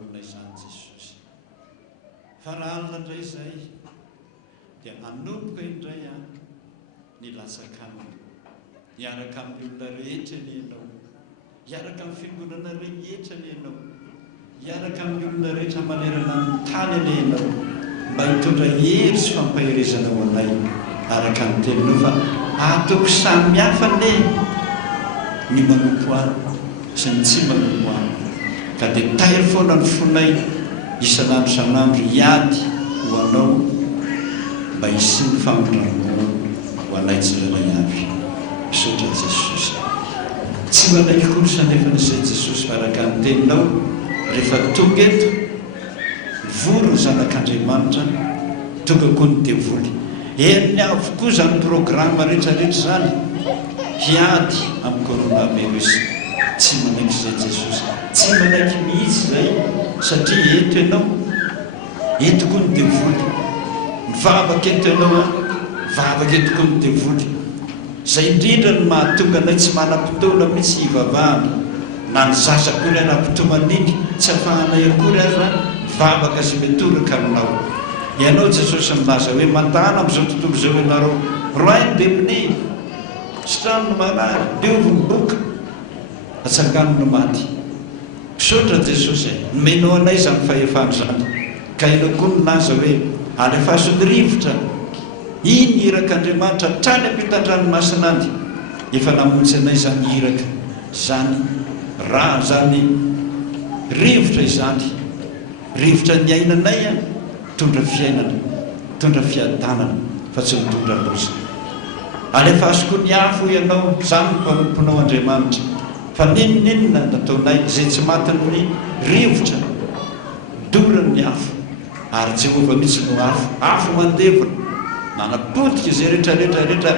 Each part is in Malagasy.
olona izany Jesosy. Fa raha alina indray izay dia manomboka indray ny latsakanana, hiaraka amin'ny olona rehetra alehanao, hiaraka amin'ny fiangonana rehetra alehanao, hiaraka amin'ny olona rehetra manerana ny tany alehanao, mba hitondra hery sy fampahirezana ho anay araka ny teninao. Fa ataoko samy hafa le ny manompo any sy ny tsy manompo any, ka dia tahiry foana ny fonay isan'andro san'andro hiady ho anao mba hisy ny famondrano ho anay tsirairay avy. Misaotra Jesosy. Tsy manaiky kosa nefa n'izay Jesosy fa araka ny teninao rehefa tonga eto vory ny zanak'Andriamanitra, tonga koa ny devoly. Eny avokoa zany programa rehetrarehetra zany hiady amin'ny coronavirus. Tsy manaiky izay Jesosy, tsy manaiky mihitsy izay, satria eto ianao, eto koa ny devoly. Mivavaka eto ianao, vavaka eto koa ny devoly. Zay indrindra ny mahatonga anay tsy manam-potoana mihitsy hivavahana, na ny zaza akory anam-potoman'iny tsy afahanay akory aza vavaka sy metoraka aminao. Ianao Jesosy milaza hoe mandana amin'izao tontolo izao ianareo roainy bemini sitrano no marary dioviny boka atsangano no maty. Misaotra Jesosy, nomenao anay zany fahefana zany, ka ianao koa milaza hoe alefaso ny rivotra iny irak'Andriamanitra trany ampitan-dranomasina any. Efa namonjy anay zany iraka zany raha zany rivotra izany, rivotra ny ainanay tondra fiainana, tondra fiadanana, fa tsy mitondra loza. Alefaso koa ny afo ianao zany mpanomponao Andriamanitra, fa ninonina nataonay zay tsy matin'ny rivotra dorany afo, ary Jehova mihitsy no afo mandevona nanapotika izay rehetrarehetrarehetra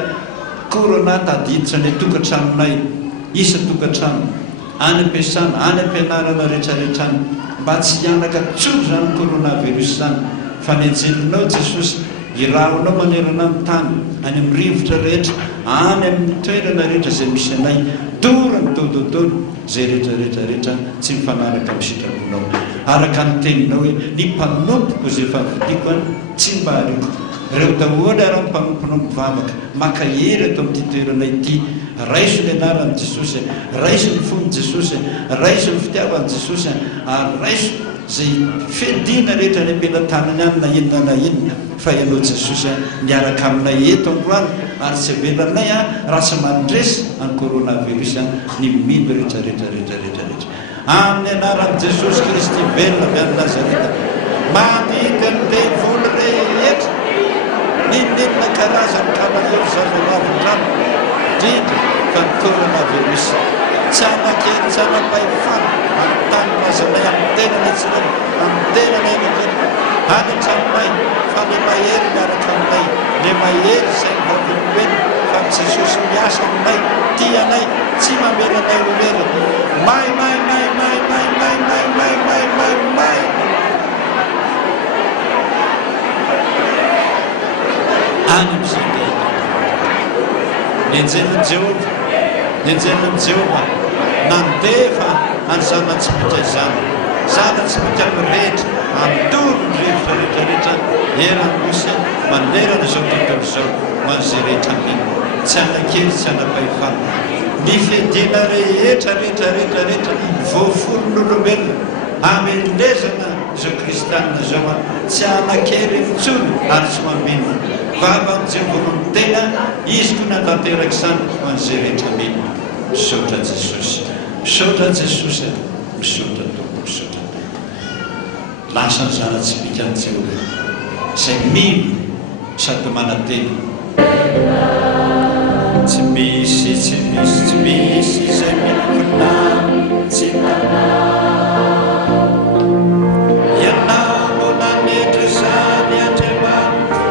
corona tadiditra ny tokantranonay, isa tokantrano, any am-piasana, any am-pianarana rehetrarehetra any, mba tsy hianaka tsoro zany coronavirus zany. Fa ny anjelinao Jesosy irahonao manerana amin'ny tany, any amin'ny rivotra rehetra, any amin'ny toerana rehetra izay misy anay, dorany taotaotolo zay rehetrarehetrarehetra tsy mifanaraka amin'ny sitraponao. Araka ny teninao hoe ny mpanompoko izay favidiko any tsy mba hariko. Ireo daholo ary mpanomponao mivavaka maka hery ato amin'ity toerana ity. Raiso ny anarany Jesosy, raiso ny fon'ny Jesosy, raiso ny fitiavany Jesosy, ary raiso zay fedina rehetra ny ampelantanany any na inona na inona. Fa ianao Jesosy miaraka aminay eto androany, ary tsy avelanay raha tsy mandresy any coronavirus ny mimby rehetrarehetrarehetrarehetrarehetra. Amin'ny anaran'i Jesosy Kristy velona avy any Nazareta, mampika ny devoly rehetra ninona karazany kamaleo zavalavin-drano indrindra fa ny coronavirus tsy anakely tsy anapahefana amin'ny tany mazanay, amin'ny tenanay tsiray, amin'ny tenanay nakely any an-tranonay. Fa le mahery miaraka aminay, le mahery izay mivavolombeny, fa ny Jesosy miasa aminay, tianay, tsy mamelanay olera. May any amin'izay ny anjelin'i Jehova, ny anjelin'i Jehova nandefa any zanatsipika izany, zanatsipika rehetra andoro ny rivotra rehetrarehetra eran'osy manerana izao tontolo izao ho an'izay rehetra mino, tsy anakely tsy anapahefana. Ny fedina rehetra rehetrarehetrarehetra voaforon'olombelona amelezana izao kristianina izao tsy anakely intsony ary tsy mamino. Vavan'i Jehova no mitena, izy koa natanteraka izany ho an'izay rehetra mino. Misaotra Jesosy, misaotra Jesosy, misaotra Tompo, misaotra Tompo. Lasa ny zanatsipika ny Jehova izay mino sady manatena. Tsy misy izay minokona tsy ianao no nanendry zany Andriamanitra,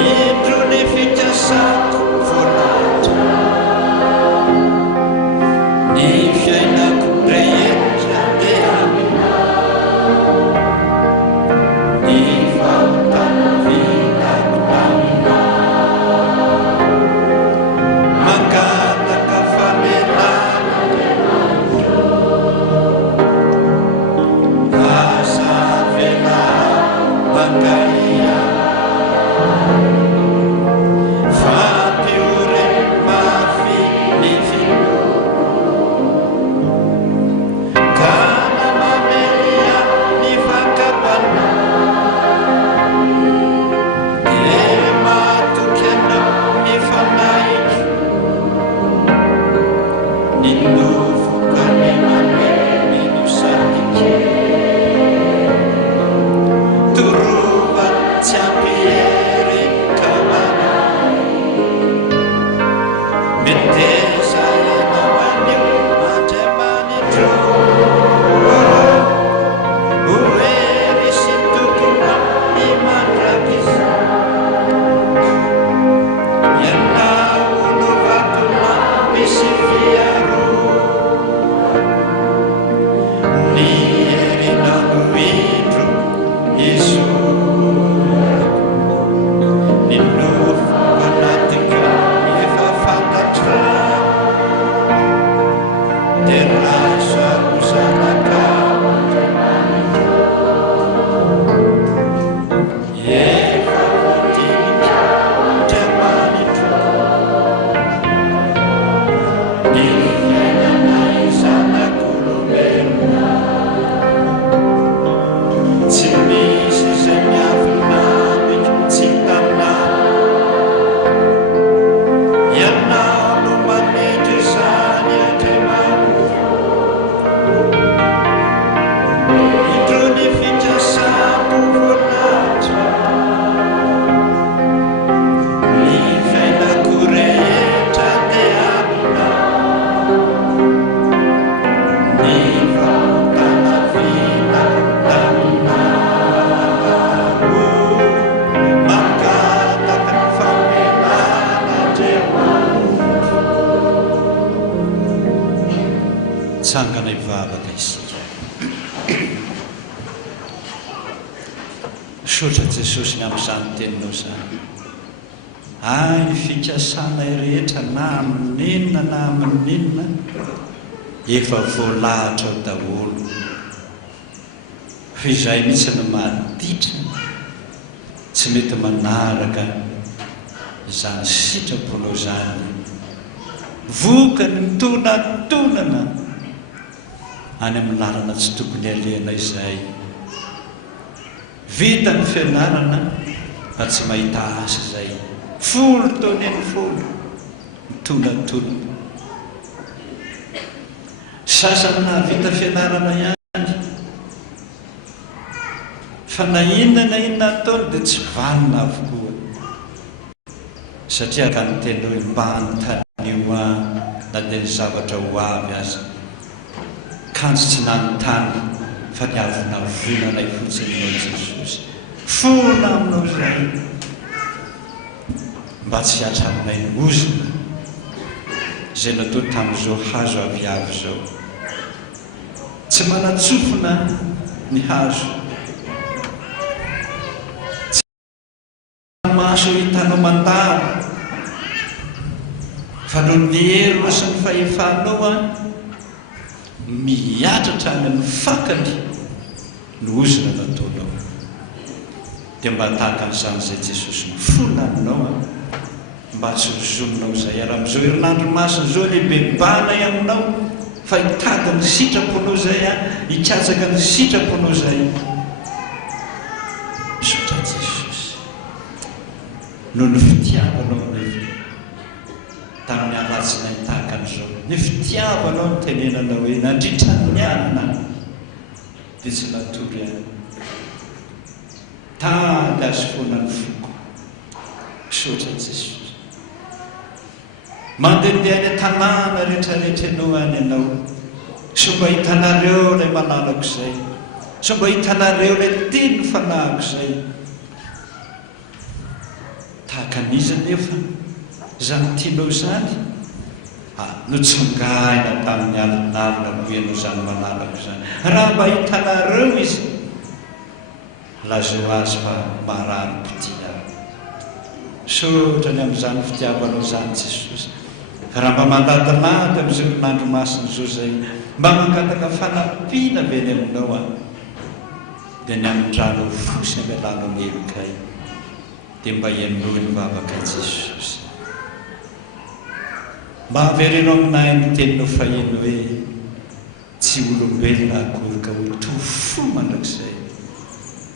indro ny fikasako voalahatra, ny fiainako rehetra dia ny fampitavinako taminao. Tsangana ivavaka isika. Sotra Jesosy ny amin'izany teninao izany. Ay, fikasana rehetra na amin'inona na amin'inona efa voalahatra ao daholo. Fa izay mihitsy no mahatitra tsy mety manaraka izany sitraponao izany. Vokany mitonantonana any amin'ny lalana tsy tokony alehana izay. Vita ny fianarana fa tsy mahita asa izay. Folo taona eny folo mitonantonana. Sasany nahavita fianarana ihany fa na inona na inona ataony dia tsy valina avokoa, satria ka ny tena hoe mba antanio na dia ny zavatra ho avy aza kanjo tsy nanontany fa ny avina vonanay fotsiny ao Jesosy. Fona aminao izay mba tsy hatraminay ny ozina izay natao tamin'izao hazo aviavy izao. Tsy manatsofina ny hazo, tsy maso hitanao mandalo, fa no ny hery sy ny fahefanao miatratra any amin'ny fakany ny ozina nataonao. Dia mba tahaka an'izany izay Jesosy mifona aminao mba tsy hozoninao izay. Raha amin'izao herinandro masina izao lehibe bana aminao fa hitady ny sitraponao izay hikatsaka ny sitraponao izay. Misaotra Jesosy no ny fitiavanao tamin'ny alatsina tahaka an'izao. Ny fitiavanao ny tenenana hoe nandritra ny anina dia tsy natory any. Taly azy foana ny foko. Misaotra Jesosy. Mandehandeha any tanàna rehetrarehetra ianao any ianao, so mba hitanareo ilay malalako izay, so mba hitanareo ilay teny fanahiko izay. Tahaka an'iza nefa izany tianao izany? Notsongaina tamin'ny alinalina ho ianao izany malalako izany. Raha mba hitanareo izy, lazao azy fa marary mpitia. Misaotra ny amin'izany fitiavanao izany Jesosy. Raha mba mandadilady amin'izay herinandro masina izao izay, mba mangataka fanampiana be ny aminao dia ny amin'ny rano fosy amelanao mielokay, dia mba hiainoy ny vavaka Jesosy. Mba averenao aminay ny teninao faheno hoe tsy olombelona akory ka ho toy fo mandrakizay,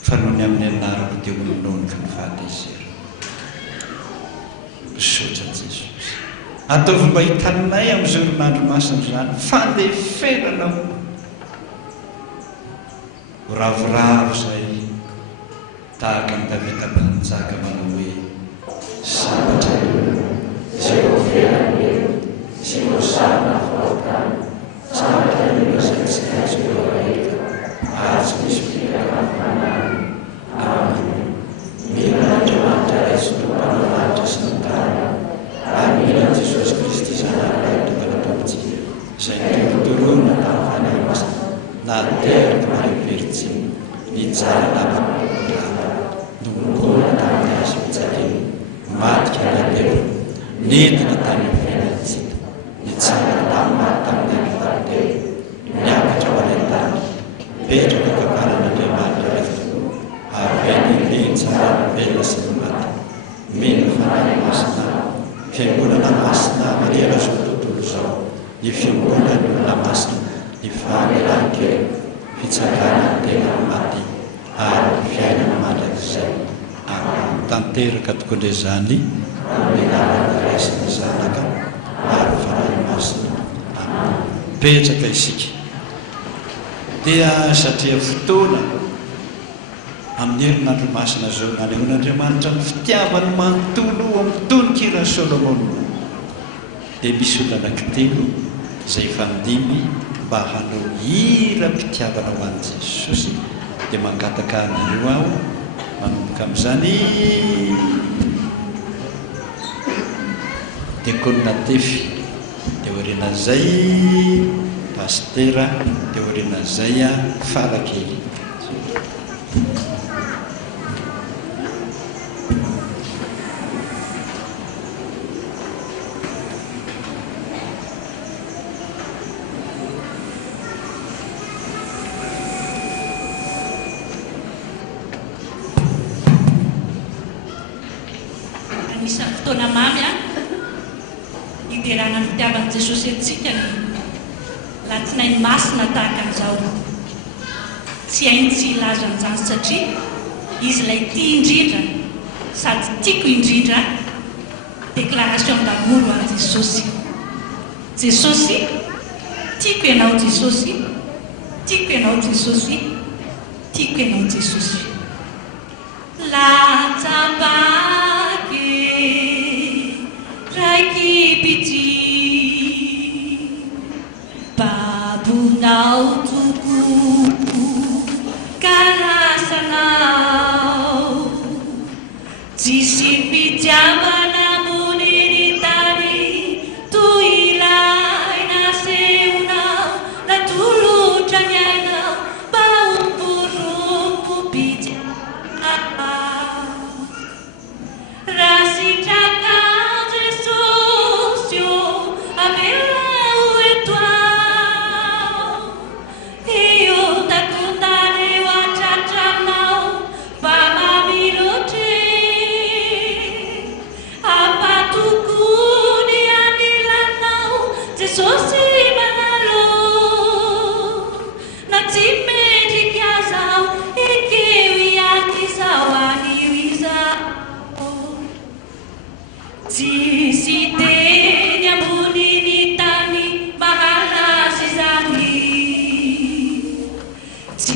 fa noho ny amin'ny anarako dia olononika ny fahatezera. Misaotra Jesosy. Ataovy mba hitanay amin'izao herinandro masina izany fandeferanao ho ravoravo izay, tahaka ny Davida mpanjaka manao hoe sabatra izay ho velany sy mosarina fahotana, sabatra io izay tsy azo eo areka, azo misy fikamafana. Amen. Mila Andriamanitra raiso tompanao lanitra sy ny tany, ary mila Jesosy Kristy zanakay tokana tamintsika, izay torotorona tamin'ny fanahy masina, na teraka marim-peritsiny, nijaly napakondrana, nombona tamin'ny azo fijaliana, matika natelo, nentina tamin'ny fiainantsika, nitsanga tamin'ny maro tamin'ny avivarotelo, miakatra ho any an-tany, petraka kaparan'Andriamanitra rehefa, avy ny tsara velona sy ny maty, mino fanahy masina, fiangonana masina marera izao tontolo izao, ny fiombolany lamasina ny fahamelan-kely fitsakana tena maty ary fiainana mandrakizay tanteraka tokoa indray zany amenarana raisina zanaka ary fanahy masina petraka isika dia satria fotoana amin'ny herinandro masina zao nanehoan'Andriamanitra ny fitiavany manontolo amin'ny tononkira Solomona dia misy olona anankitelo izay fandimy mba hanao hira mpitiavana ho an'i Jesosy dia mangataka anareo aho manomboka amin'izany diakonina Tefy dia orinan'izay pastera dia orinan'izay Falakely. Anisany fotoana mamy hiderana ny fitiavan'i Jesosy antsika ny latsinainy masina tahaka an'izao. Tsy hainy tsy ilaza an'izany satria izy ilay tia indrindra sady tiako indrindra déclaration d'amour an'i Jesosy. Jesosy, tiako ianao Jesosy, tiako ianao Jesosy, tiako ianao Jesosy. Latsambake raikipiti babunao tuku karasanao tsisy fitiavana moniritany toy ilay naseunao natolotra ny ainao mba omborombo pitiava rasitrakao Jesosy avelao etoao io takondareo atratranao mba mamilotre apatokony anilanao Jesosy manalo na tsy mendrika zao ekeo iakizao anio izao tsisy teny amboniny tany mahalazy zany tsy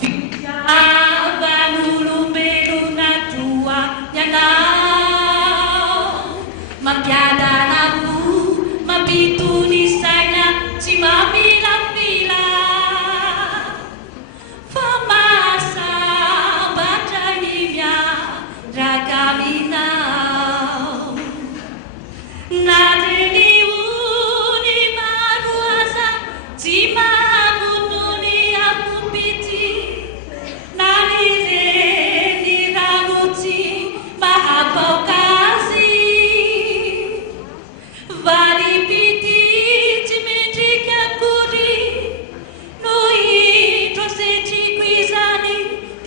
fitiavan'olombelona toa ianao mampiadana mo mampitony saina tsy mamilafila fa masambatra ny miaraka aminao na teny ony maro aza tsy mamonony ampopity na ny reny ranotsy mahapaoka azy valipity tsy mendrika akory no hitro asetriko izany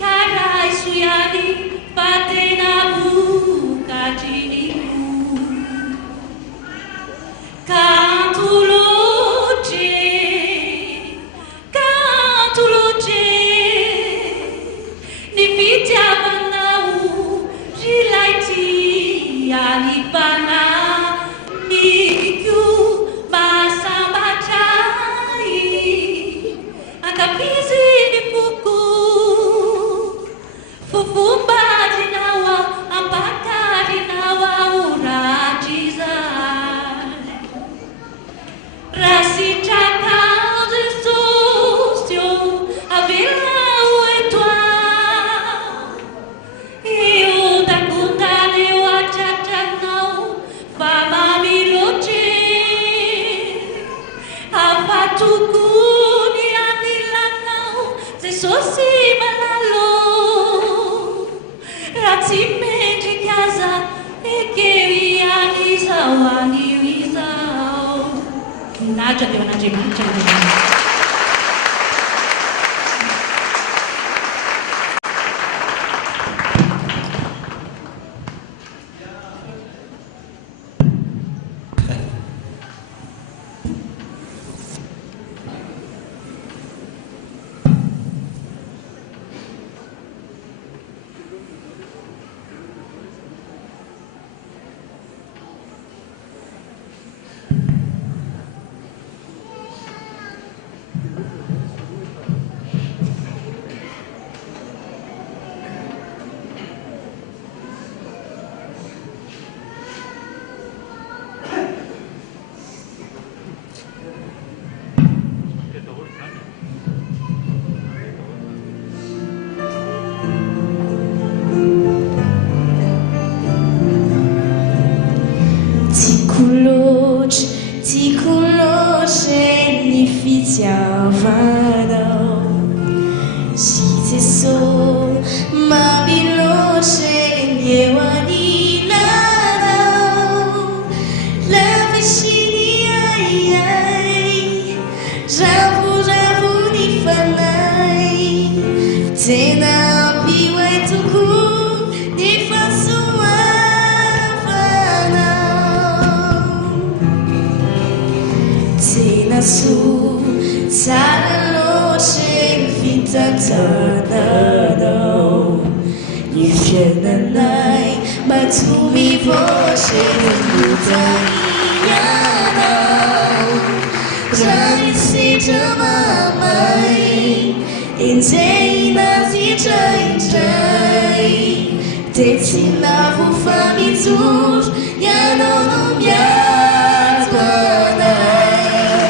karaha isoiany fa tena vokatriniko canto loce ni fitiavanao rilaity anipananikio masambatray ankafiziny koko fofombadrinao ampakarinao aoratrizay rasitrakao Jesosy avelao etoao io takondareo atratranao fa mamilotre afatokony anilanao Jesosy manalo raha tsy mendrika aza ekeo ianizao anio izao natra teo an'Andriamanitra tiako loatra ny fitiavanao sy Jesosy mamiloatra ny eo anilanao lavesiny ai ravoravo ny fanay tena ampio ai tokoa ny fahasoavanao tena soa tsara loatra ny fitantananao ny fiainanay matomy voce notaianao raha misedra mamay enjehina zidraindray dia tsy lavo fa mijoro ianao no miato anay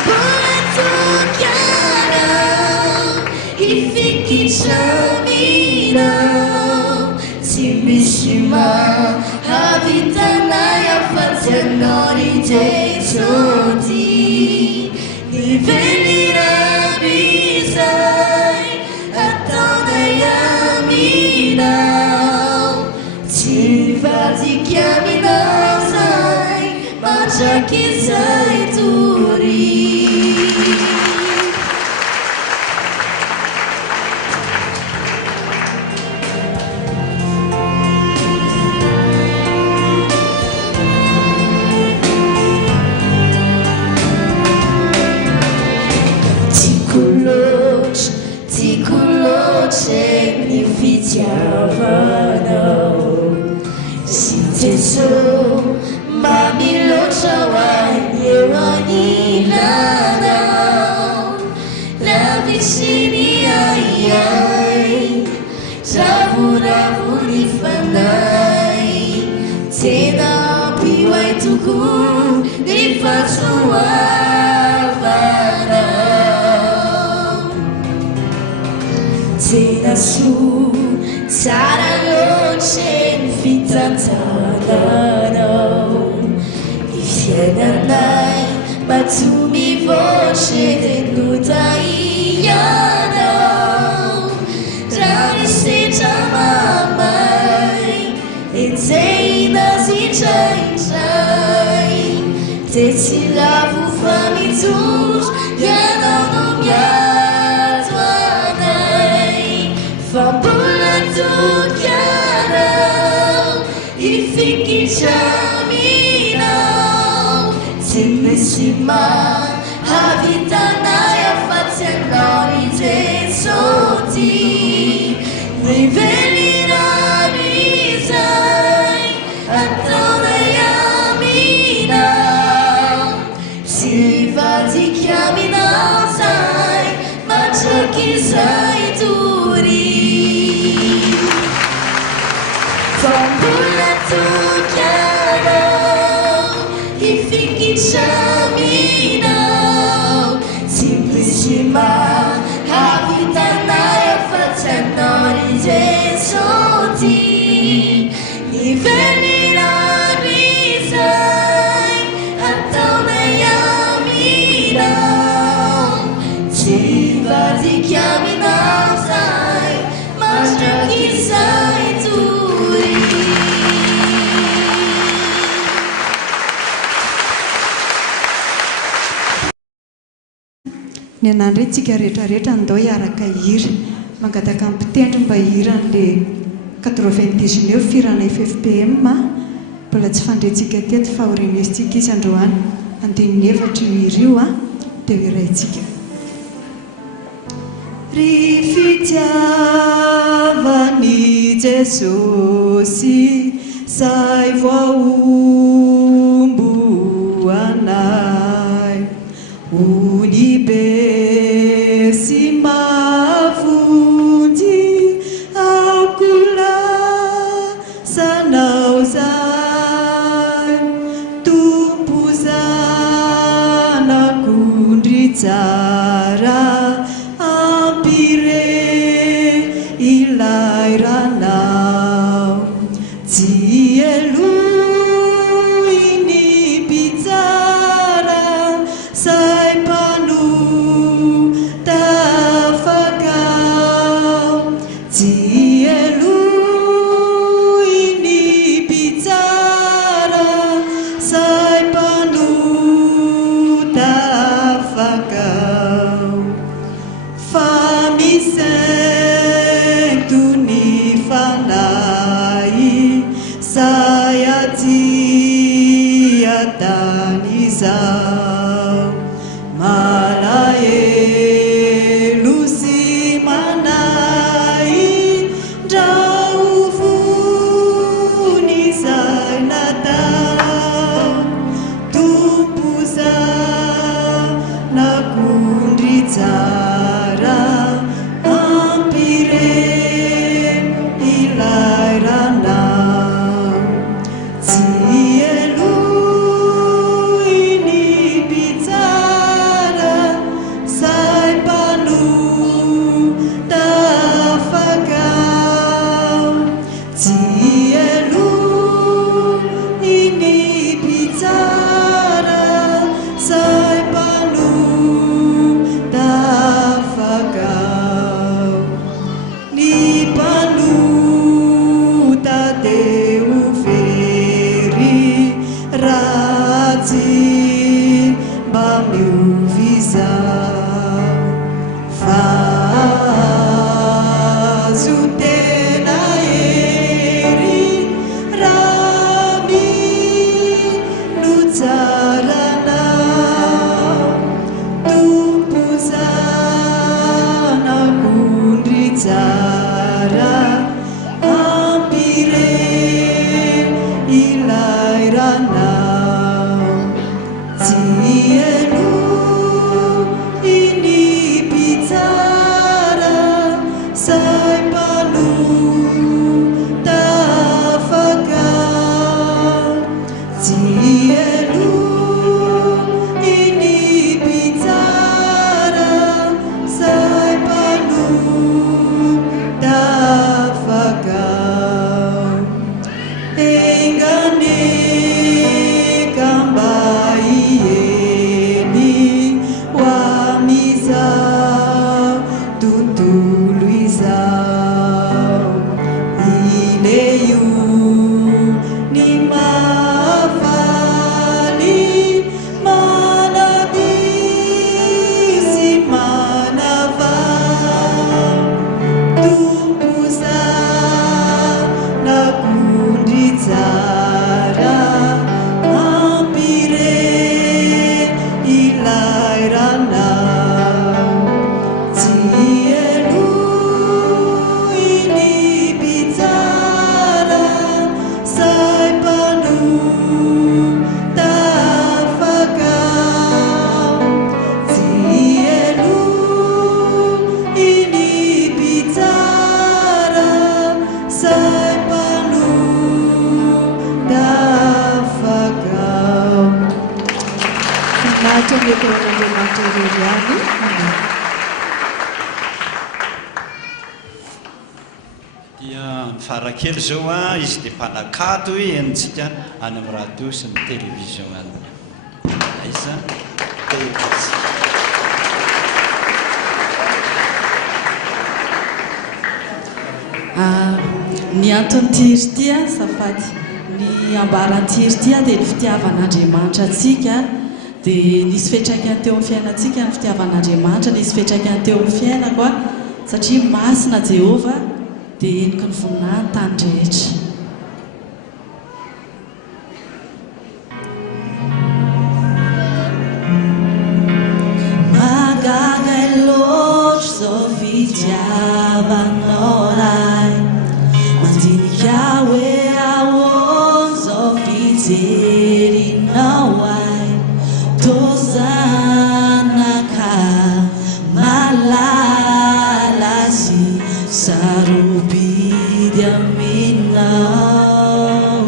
mbola tokanao ifikitraminao tsy misy mahavitanay afa-tsy anao ry Jesosy nivelirabizay ataonay aminao tsy vadika aminao zay matraky izay tory tiako loatra ny fitiavanao sy Jesosy mamiloatra ho any eo anilanao lavesiny ai ravoravo ny fanay tena ampio ai tokoa ny fahasoavanao tena soa tsara loatra ny fitantananao ny fiainanay matomy voce notaianao raha misedra mamay enjehina zidraindray dia tsy lavo fa mijoro ianao no miato anay fa mbola tokanao ifikitraminao tsy misy mahavitanay afa-tsy anao ry Jesosy nivelirabizay ataonay aminao tsy vadika aminao zay matraky izay tory fa mbola tokanao ifikitraminao tsy misy mahavitanay afa-tsy anao ry Jesosy nivelirabizay ataonay aminao tsy vadika aminao zay matraky izay tory ny anandro itsika rehetrarehetra andao hiaraka hira mangataka mpitendry mba hiran'le 99 firana FFPM mbola tsy fandrentsika teto fa horenesitsika izy androany andininy efatra io hira io dia hoiraitsika ry fitiavany Jesosy zay voaombo anay unibe si mavunji akula sanau zai tumpuzana kundritsara ampire ilairanau zielu ini izao malaelo sy manay drahovony izay natao tompo zao nakondry tsara ampireny ilay ranao tsy eloy ny mpitsara saim-panotafakao tsy eloy ny mpitsara saim-panotafakao ny mpanota teo very ratsy mba miovy izao fa azo tena hery raha minotsaranao tompo zanakondry tsara ampireny ilay ranao tsy eloy ny mpitsara saim-panotafakao tsy eloy ny mpitsara saim-panotafakao enganeka mba iheny ho amizao tontolo izao ileio ny mahafaly manadio sy manavao tompo zanakondry tsara ampireny ilay ranao tsy eloy ny mpitsara saim-panotafakao tsy eloy ny mpitsara saim-panotafakao nahatao mikoran'andriamanitra irery ihany. dia farakely zao a izy dia mpanakato enitsika any amin'ny radio sy ny télévision any aiza teotsy ny anton'tiry tia safady ny ambarantiry tia dia ny fitiavan'andriamanitra atsika dia nisy fetraikany teo amin'ny fiainantsika ny fitiavan'andriamanitra nisy fetraikany teo amin'ny fiainako a satria masina Jehova dia eniko ny voninahiny tany rehetra magaga loatra zao fitiavanao ray mandinika hoe ahoana zao fijerinao ay tozanaka malala sy sarobidy aminao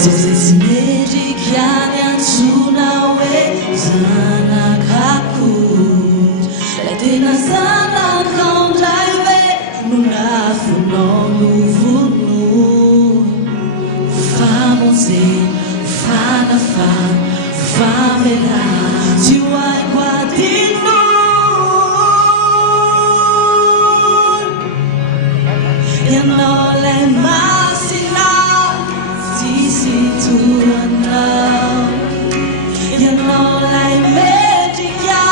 zao zay tsy mendriky any antsona hoe zanak'akory lay tena zanak'andray ve no nafonao novonoy famonjena fanafana famelana tsy ho haiko adino ianao lay masina tsisy toranao ianao lay mendrika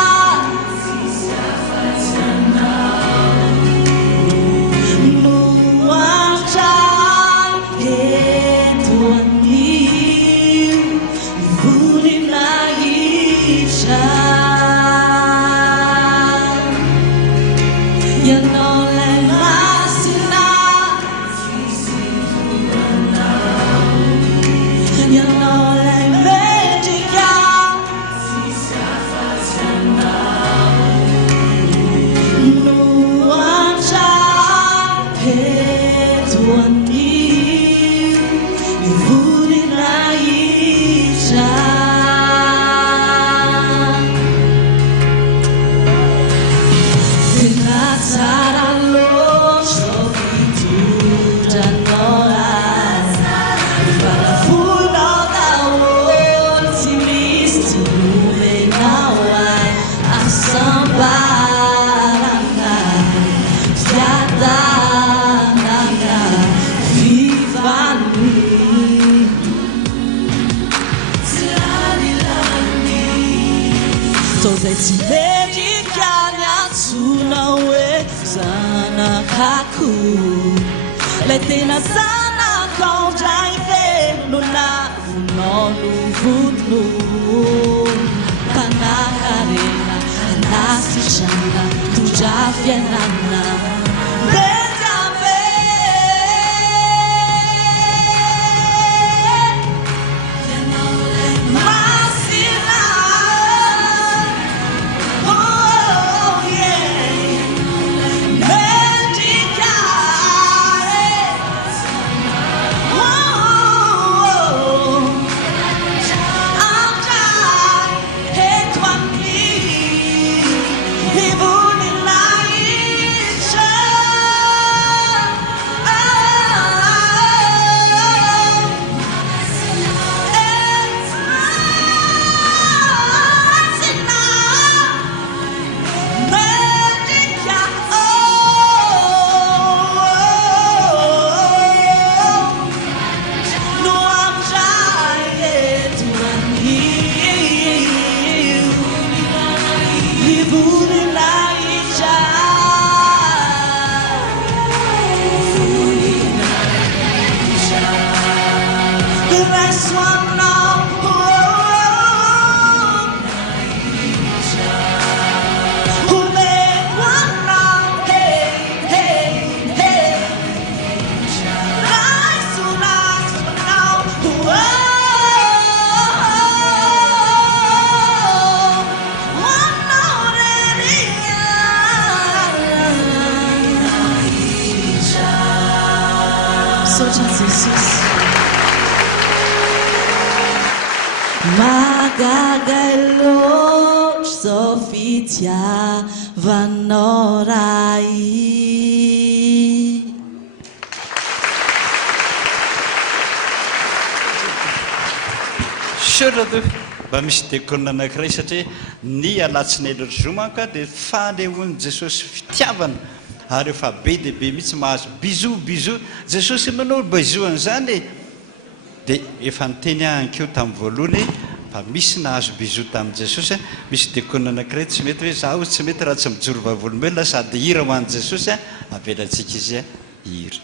tsisy afatsanao no antrano eto izay tsy mendrika ny antsona hoe zanakako lay tena zanak'andray velona vonono vono mpanakarena anasitrana tondra fiainana Magagailo Sofia Vanorai Surtout mba misy dekona anankiray satria ny alatsinainy romanka dia fanehoan'i Jesosy fitiavana ary efa be dia be mihitsy mahazo bizou Jesosy manao bizoan'izany dia efa niteny ankeo tamin'ny voalohany fa misy nahazo bizou tamin'i Jesosy misy dekona anankiray tsy mety hoe zaho tsy mety raha tsy mijoro vavolombelona sady hira ho an'i Jesosy avelantsika izy hira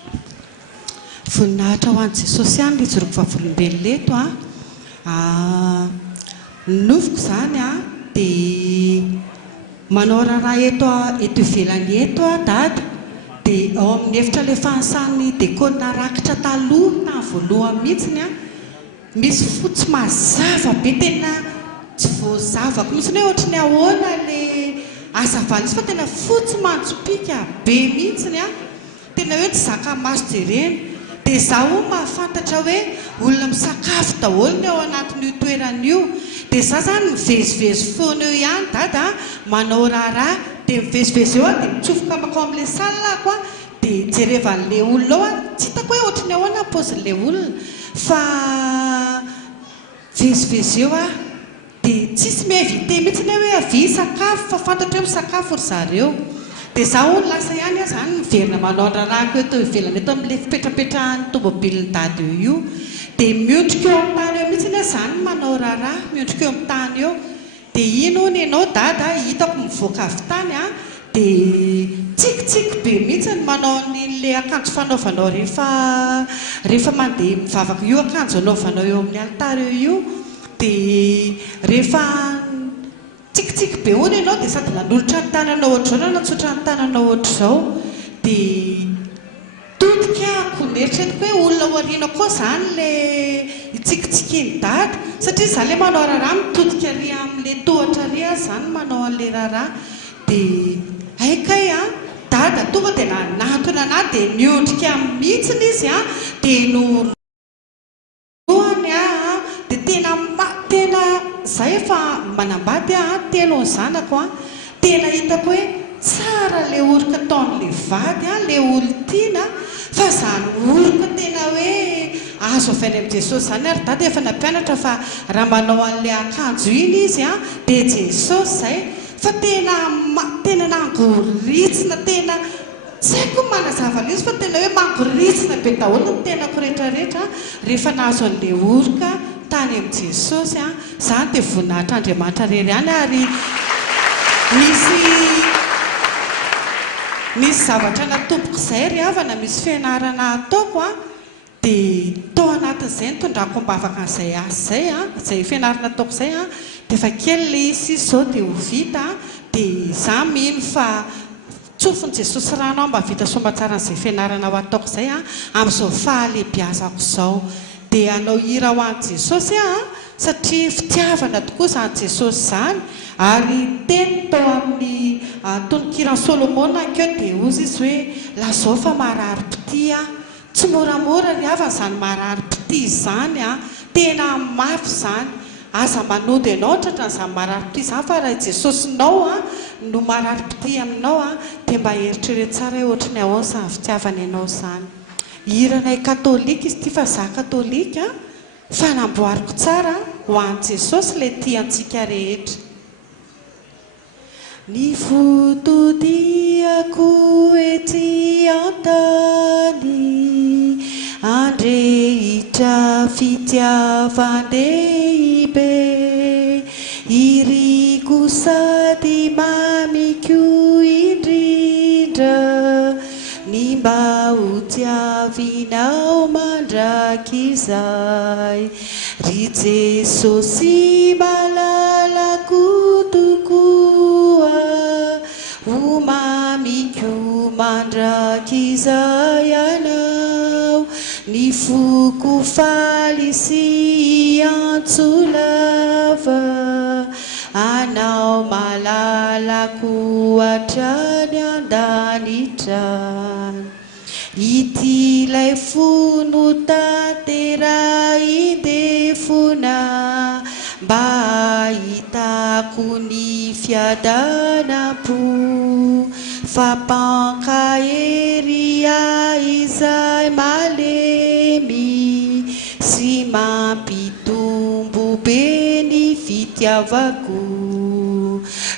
voninahitra ho an'i Jesosy ihany ilay joroko vavolombelona eto nofiko zany dia manao raharaha eto ivelany eto dada dia ao amin'ny efitra ilay fahasan'ny dekona rakitra taloha na voalohany mihitsiny misy fotsy mazava be tena tsy voazavako mihitsiny hoe ohatrany ahoana ilay azavana izy fa tena fotsy mantsopika be mihitsiny tena hoe tsy zaka maso jerena dia zaho mahafantatra hoe olona misakafo daholo ny ao anatin'io toerana io dia za zany mivezivezy foana eo ihany dada manao raharaha dia mivezivezy eo dia mitsofoka makao amin'ilay salako dia jerevan'ilay olona ao tsy hitako hoe ohatrany ahoana paozin'ilay olona fa vezivezy eo dia tsisy mievite mihitsy hoe avy sakafo fa fantatra hoe misakafo ry zareo dia zaho lasa ihany zany miverina manao raharaha eto ivelana eto amin'ilay fipetrapetrahan'ny tomobilin'ny dady io dia miondrika eo amin'ny tany eo mihitsy zany manao raharaha miondrika eo amin'ny tany eo dia ino hono ianao dada hitako mivoaka avy tany dia tsikitsiky be mihitsy ny manao n'ilay akanjo fanaovanao rehefa mandeha mivavaka io akanjo anaovanao eo amin'ny altara io dia rehefa tsikitsiky be hono ianao dia sady nanolotra ny tananao ohatr'izao na natsotra ny tananao ohatr'izao dia todikako neritreritiko hoe olona hoariana koa zany ilay tsikitsiky ny dada satria za ilay manao raharaha mitodika ary amin'ilay tohatra ary zany manao an'ilay raharaha dia haikay dada tonga dia nanatona anahy dia niondrika mihitsiny izy dia nolohany dia tena zay efa manambady telo ny zanako tena hitako hoe tsara ilay orika taon'ilay vady ilay olontiana fa zany orika tena hoe azo avy any amin'i Jesosy zany ary dada efa nampianatra fa raha manao an'ilay akanjo iny izy dia Jesosy zay fa tena nangoritsina tena tsy haiko manazava izy fa tena hoe mangoritsina be daholo ny tenako rehetrarehetra rehefa nahazo an'ilay orika tany amin'i Jesosy zany dia voninahitra Andriamanitra rery ihany ary nisy zavatra natompoko izay ry havana misy fianarana ataoko a dia tao anatin'izay nitondrako mba afaka n'izay asa izay a izay fianarana ataoko izay a dia efa kely le izy izao dia ho vita dia izaho mino fa tsofony Jesosy rano aho mba vita somatsara n'izay fianarana ho ataoko izay a amin'izao fahalehibiazako izao dia anao hira ho an'i Jesosy a satria fitiavana tokoa izany Jesosy izany ary teny tao amin'ny tononkirany Solomona keo dia ozy izy hoe lazao fa marary-pity a tsy moramora ry havana izany marary-pity izany a tena mafy izany aza manody ianao tratra n'izany marary-pity izany fa raha Jesosinao a no marary-pity aminao a dia mba eritrerety tsara hoe ohatry ny ahoana izany fitiavana ianao izany hiranay katolika izy ity fa izaho katolika fanamboariko tsara ho an'i Jesosy ilay tiantsika rehetra. Ny fotodiako ety an-tany andrehitra fitiavan-dehibe iriko sady mamiko indrindra ny mba ho tiavinao mandrakizay ry Jesosy malalako tokoa ho mamiko mandrakizay anao ny foko faly sy antsolava anao malalako hatrany andanitrany ity lay fono tanteraindefona mba hitako ny fiadanam-po fampankaheria izay malemy sy mampitombo be ny fitiavako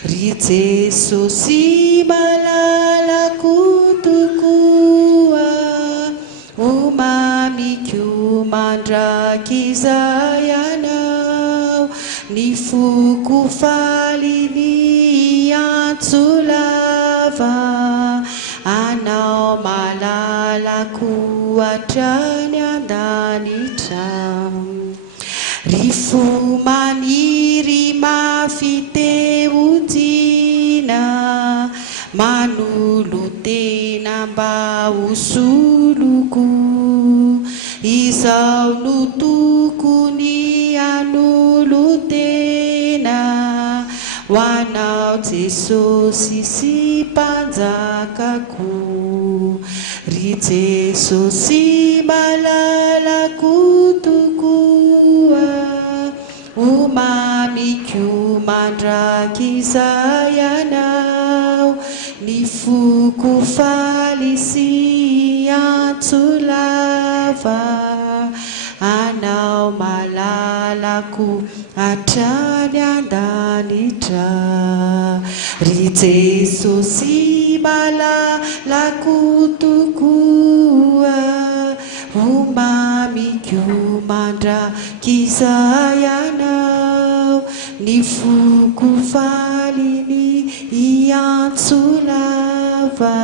ry Jesosy malalako tokoa ho mamiko mandrakizay anao ny foko faly ny antsolava anao malalako hatrany andanitra ry fo maniry mafiteodina manolo tena mba ho soloko izao no tokony anolo tena ho anao Jesosy sy mpanjakako ry Jesosy malalako tokoa ho mamiko mandrakizay anao ny foko faly sy antsolava anao malalako hatrany andanitra ry Jesosy malalako tokoa ho mamiko mandrakizay anao ny foko faly ny antsolava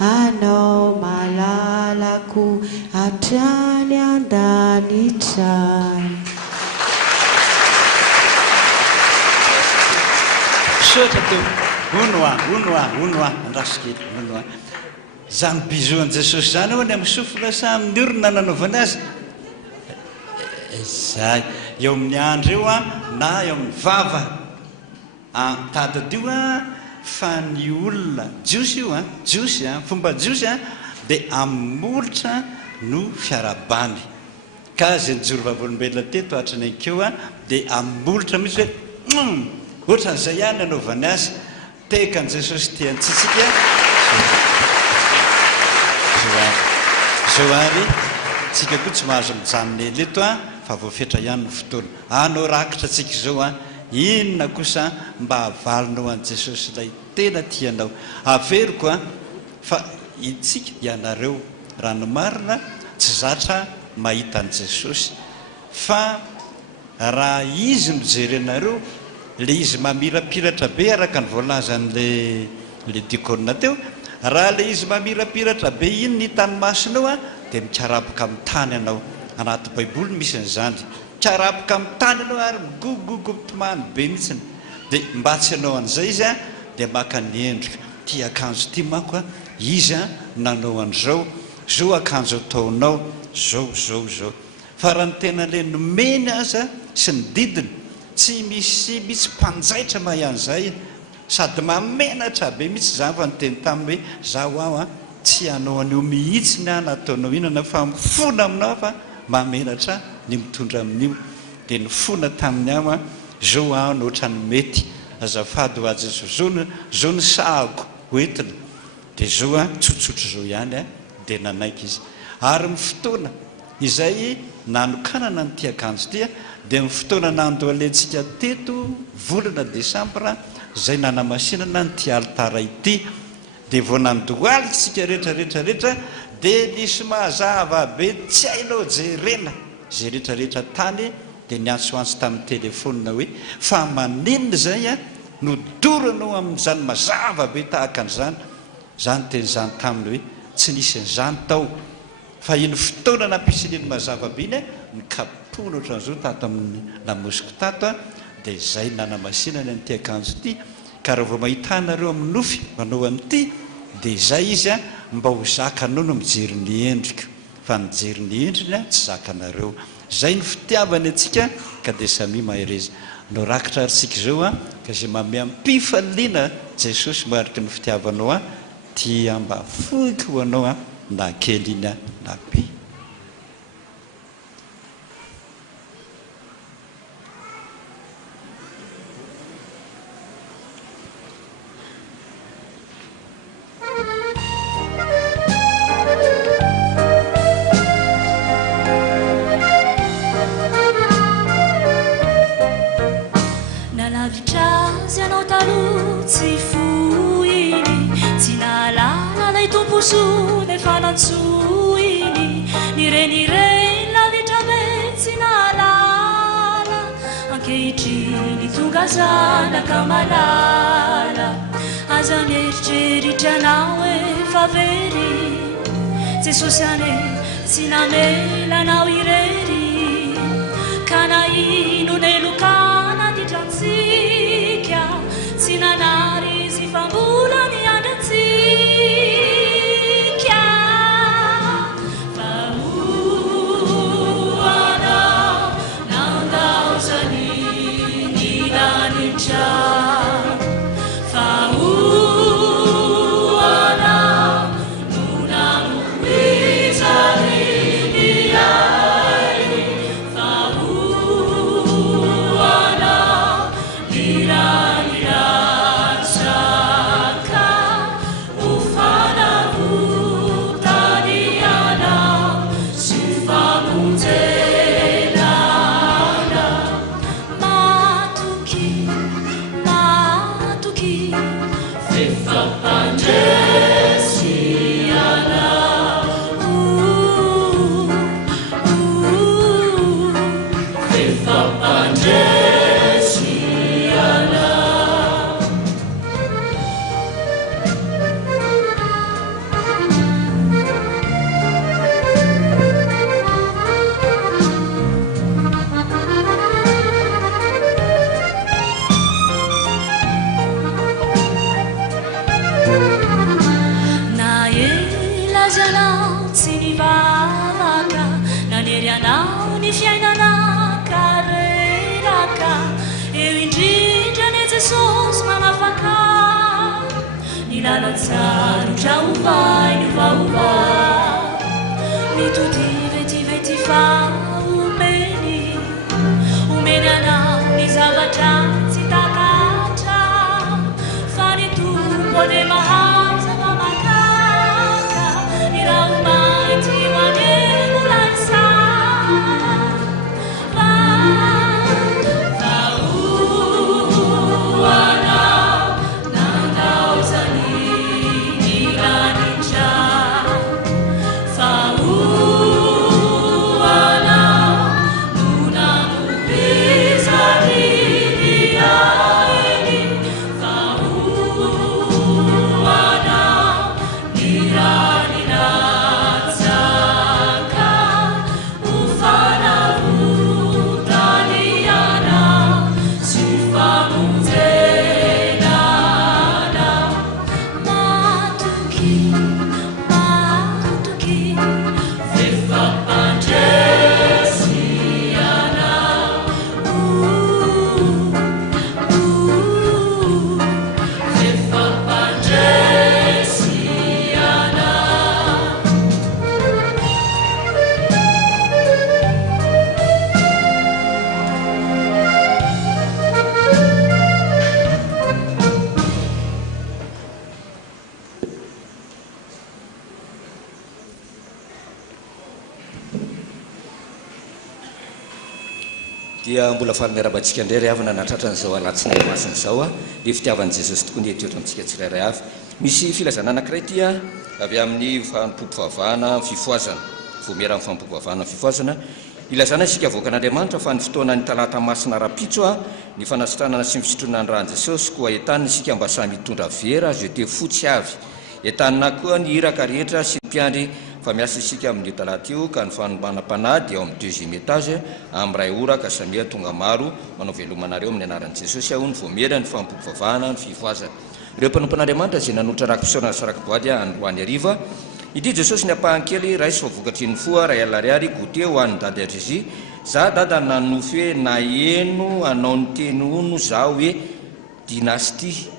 anao malalako hatrany andanitra. Sotra teo ono andrasikely ono zany bizoan Jesosy zany ho ny amin'ny sofina sa amin'ny orona nanaovana azy zay eo amin'ny andro eo a na eo amin'ny vava tadadio a fa ny olona jiosy io a jiosy a fomba jiosy a dia amolotra no fiarabany ka zay nijoro vavolombelona teto hatrany ankeo a dia amolotra mihitsy hoe ohatran'izay ihany anaovany azy teka an Jesosy tiantsitsika zao ary tsika koa tsy mahazo mijanona ely eto a fa voafetra ihany ny fotoana anao rakitra tsika izao a inona kosa mba havalinao an Jesosy ilay tena tianao averiko a fa itsika ianareo ranomarina tsy zatra mahita an Jesosy fa raha izy mijery anareo le izy mamirapiratra be araka ny voalazan'le diakonina teo raha le izy mamirapiratra be iny ny tanymasinao a dia mikarapaka amin'ny tany anao anaty baiboly misy n'izany karapaka amin'ny tany anao ary migogogogo tomany be mihitsiny dia mba tsy anao an'izay izy a dia maka ny endrika ty akanjo ty manko a izy a nanao an'izao zao akanjo ataonao zao fa raha ny tena le nomeny aza sy ny didiny tsy misy mpanjaitra mahan'izay sady mamenatra be mihitsy zany fa nyteny taminy hoe zaho aho a tsy hanao an'io mihitsy ny a nataonao inana fa mifona aminao fa mamenatra ny mitondra amin'io dia nifona tamin'ny aho a zao aho nohatra ny mety azafady ho azy zao ny sahako hoentina dia zao a tsotsotro zao ihany a dia nanaiky izy ary my fotoana izay nanokanana ny ty akanjo tya dia my fotoana nandoalentsika teto volana desambra zay nanamasinana ny ty alitara ity dia vao nandoalitsika rehetrarehetrarehetra dia nisy mahazava be tsy hainao jerena zay rehetrarehetra tany dia niantsoantsy tamin'ny telefona hoe fa maninona zay a nodoranao amin'izany mazava be tahaka an'izany zany teny zany taminy hoe tsy nisy n'izany tao fa iny fotoana nampisininy mazava be iny ny kapona ohatran'izao tato amin'ny lamosiko tato a dia zay nanamasinany an'ity akanjo ity ka raha vao mahitanareo amin'ny nofy manao an'ity dia zay izy a mba ho zakanao no mijery ny endrika fa nijery ny endriny a tsy zakanareo zay ny fitiavany atsika ka dia samy mahereza no rakitra arytsika zao a ka zay mame ampifaliana jesosy mariky ny fitiavanao a ty amba foiky ho anao a na kely iny a na be nalavitrazy anao taloha tsy foiny tsy nalala lay tomposo nefa nantsoiny nireny lavitra be tsy nalala ankehitriny tonga zanaka malala aza mieritreritra anao efa very jesosy ane tsy namelanao irery ka naino nelokana ditrantsika tsy nanary izy fa mbola niandratsika fa anao nandaozany ny lanitra fa anao no namoizany ny ainy fa anao niranirantsaka ufanavutani anao sy famonjenana matoky fefapandresy anao fefapandresy anao na elazy anao tsy nivavaka nanery anao ny fiainana kareraka eo indrindra ne jesosy manafaka ny lalatsarotra ovay ny vaova mitody vetivety fa omeny anao ny zavatra tsy takatra fa ny tombo ane mahaza mamakaka ny raha omaity ho anemolansa fa anao nandaozany ny lanitra dia mbola faly miarabantsika indray ray avy nanatratra n'izao alatsinainy masina izao ny fitiavan'i Jesosy tokoa ny etiotra amintsika tsirairay avy. Misy filazana anankiray ty avy amin'ny fampompovavahana fifoazana, vomera amin'ny fampompovavahana fifoazana, ilazana isika avoakan'Andriamanitra fa ny fotoana ny talata masina rapitso ny fanasitranana sy misitrona ny rahan'i Jesosy koa entanina isika mba samy mitondra vera jete fotsy avy, entanina koa ny iraka rehetra sy ny mpiandry fa miasa isika amin'ny talata io ka ny fanomanam-panahy dia ao amin'ny deuxième étage amin'ny ray ora ka samia tonga maro manao velomanareo amin'ny anaran'i Jesosy ao ny vomera ny fampompovavahana ny fivoazana. Ireo mpanompan'Andriamanitra izay nanotra rakim-pisaorana saraki-boady androany hariva, ity Jesosy ny ampahan-kely ray sy vokatry ny foa ray alariary goûté ho an'ny dady Jésus. Za dada nanofy hoe na eno anao ny teny ono za hoe dynastie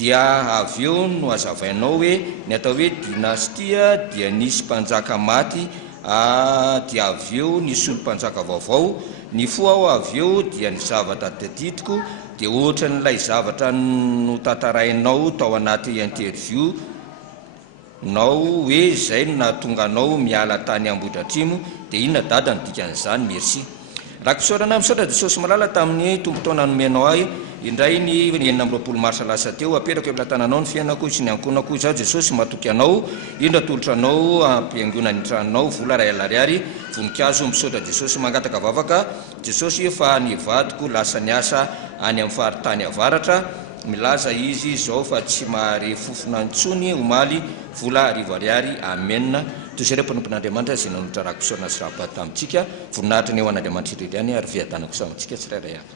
dia avy eo no azavainao hoe ny atao hoe dynastia dia nisy mpanjaka maty dia avy eo nisy olo-mpanjaka vaovao, ny foa ao avy eo dia ny zavatra tadidiko dia ohatra n'ilay zavatra no tantarainao tao anaty interview nao hoe zay no nahatonga anao miala tany Ambohidratrimo dia inona dada ny dikan'izany, merci. Rakim-pisaorana misaotra Jesosy malala tamin'ny tombotaona nomenao ahy indray ny 9 marsa lasa teo aperako eplatananao ny fiainako sy ny ankonako izaho Jesosy matoky anao indra tolotranao ampiangona ny tranonao vola ray alariary voninkazo misaotra Jesosy mangataka vavaka Jesosy fa ny vadiko lasa ny asa any amin'ny faritany avaratra milaza izy zao fa tsy mahare fofona ntsony omaly vola arivo ariary amen. Toy mpanompon'Andriamanitra izay nanotra rakim-pisaorana sy raha-pady tamintsika voninahitra ny eo an'Andriamanitra ireny ary viadanako samintsika tsirairay avy.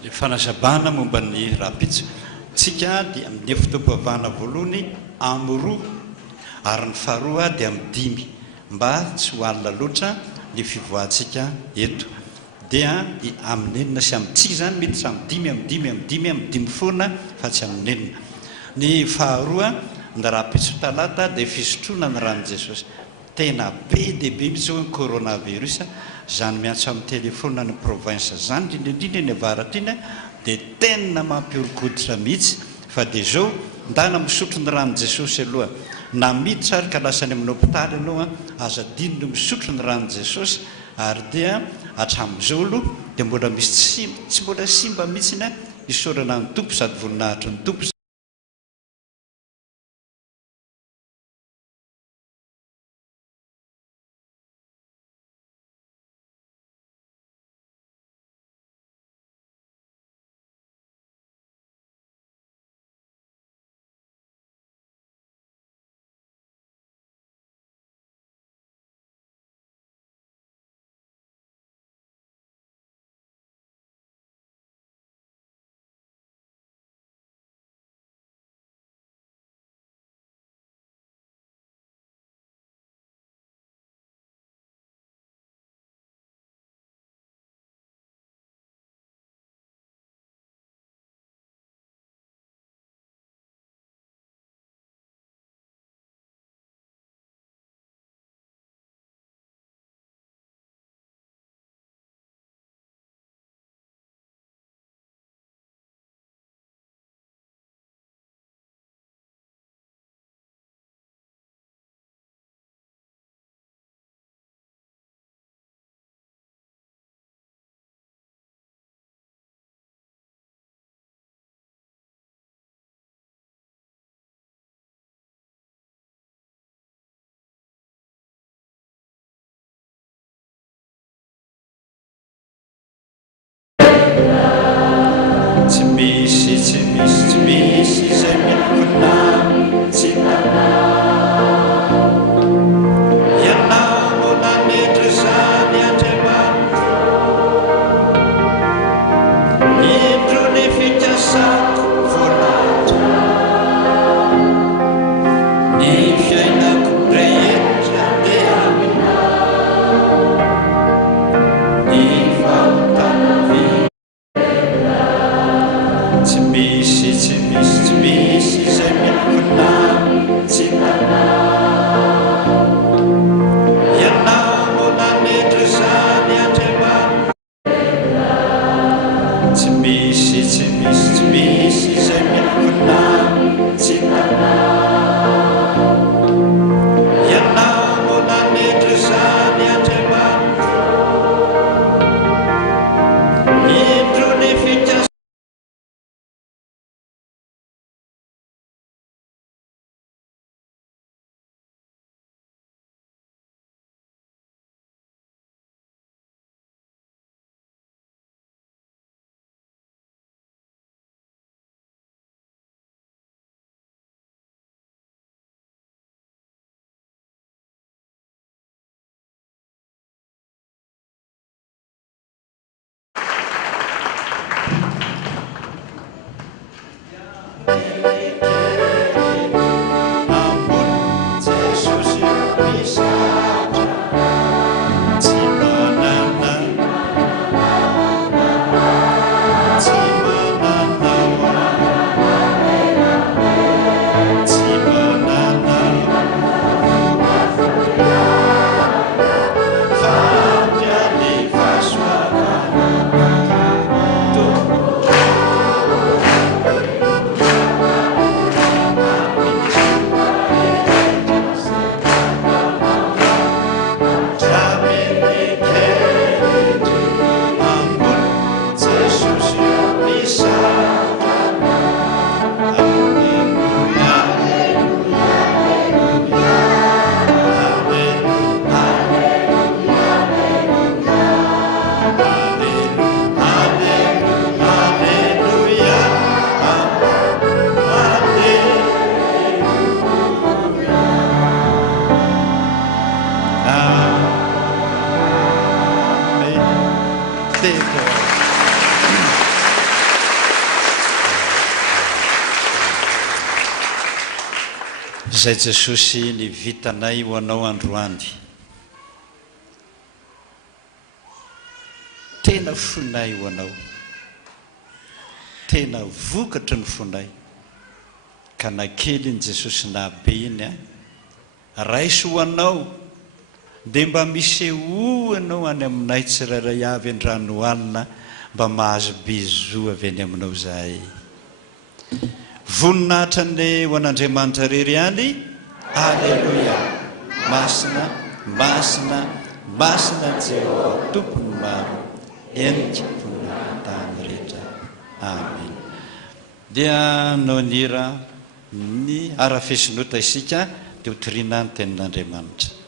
Ny fanazabana momba ny rapitso tsika dia amin'ny fotoam-pivavahana voalohany amin'ny 2 ary ny faharoa dia amin'ny 5 mba tsy ho alina loatra ny fivoahantsika eto dia amin'ny 9 sy amin'ny 9 zany mety sy amin'ny 5 foana fa tsy amin'ny 9. Ny faharoa ny rapitso talata dia fisotroana ny ran'i Jesosy tena be dehibe mitsy hoe coronavirus zany miantso amin'ny telefona ny province zany indrindrindrindra ny avaratra iny dia tena mampiorokoditra mihitsy fa dia zao ndana misotro ny ran'i Jesosy aloha na miditra ary ka lasa ny amin'ny hôpitaly ianao aza dinony misotro ny ran'i Jesosy ary dia hatramin'izao aloha dia mbola misy tsy mbola simba mihitsy isaorana ny tompo sady voninahitry ny tompo. fety izay Jesosy ny vitanay ho anao androany, tena fonay ho anao, tena vokatry ny fonay, ka nakely ny Jesosy nabe iny raisy ho anao dia mba miseho anao any aminay tsirairay avy an-drano alina mba mahazo bizo avy any aminao zahay. Voninahitra ny ho an'Andriamanitra rery any. Alleluia. Masina, masina, masina Jehova tompony maro, endrika voninahitany rehetra. Amen. Dia no nira ny ara-fesinota isika dia ho toriana ny tenin'Andriamanitra.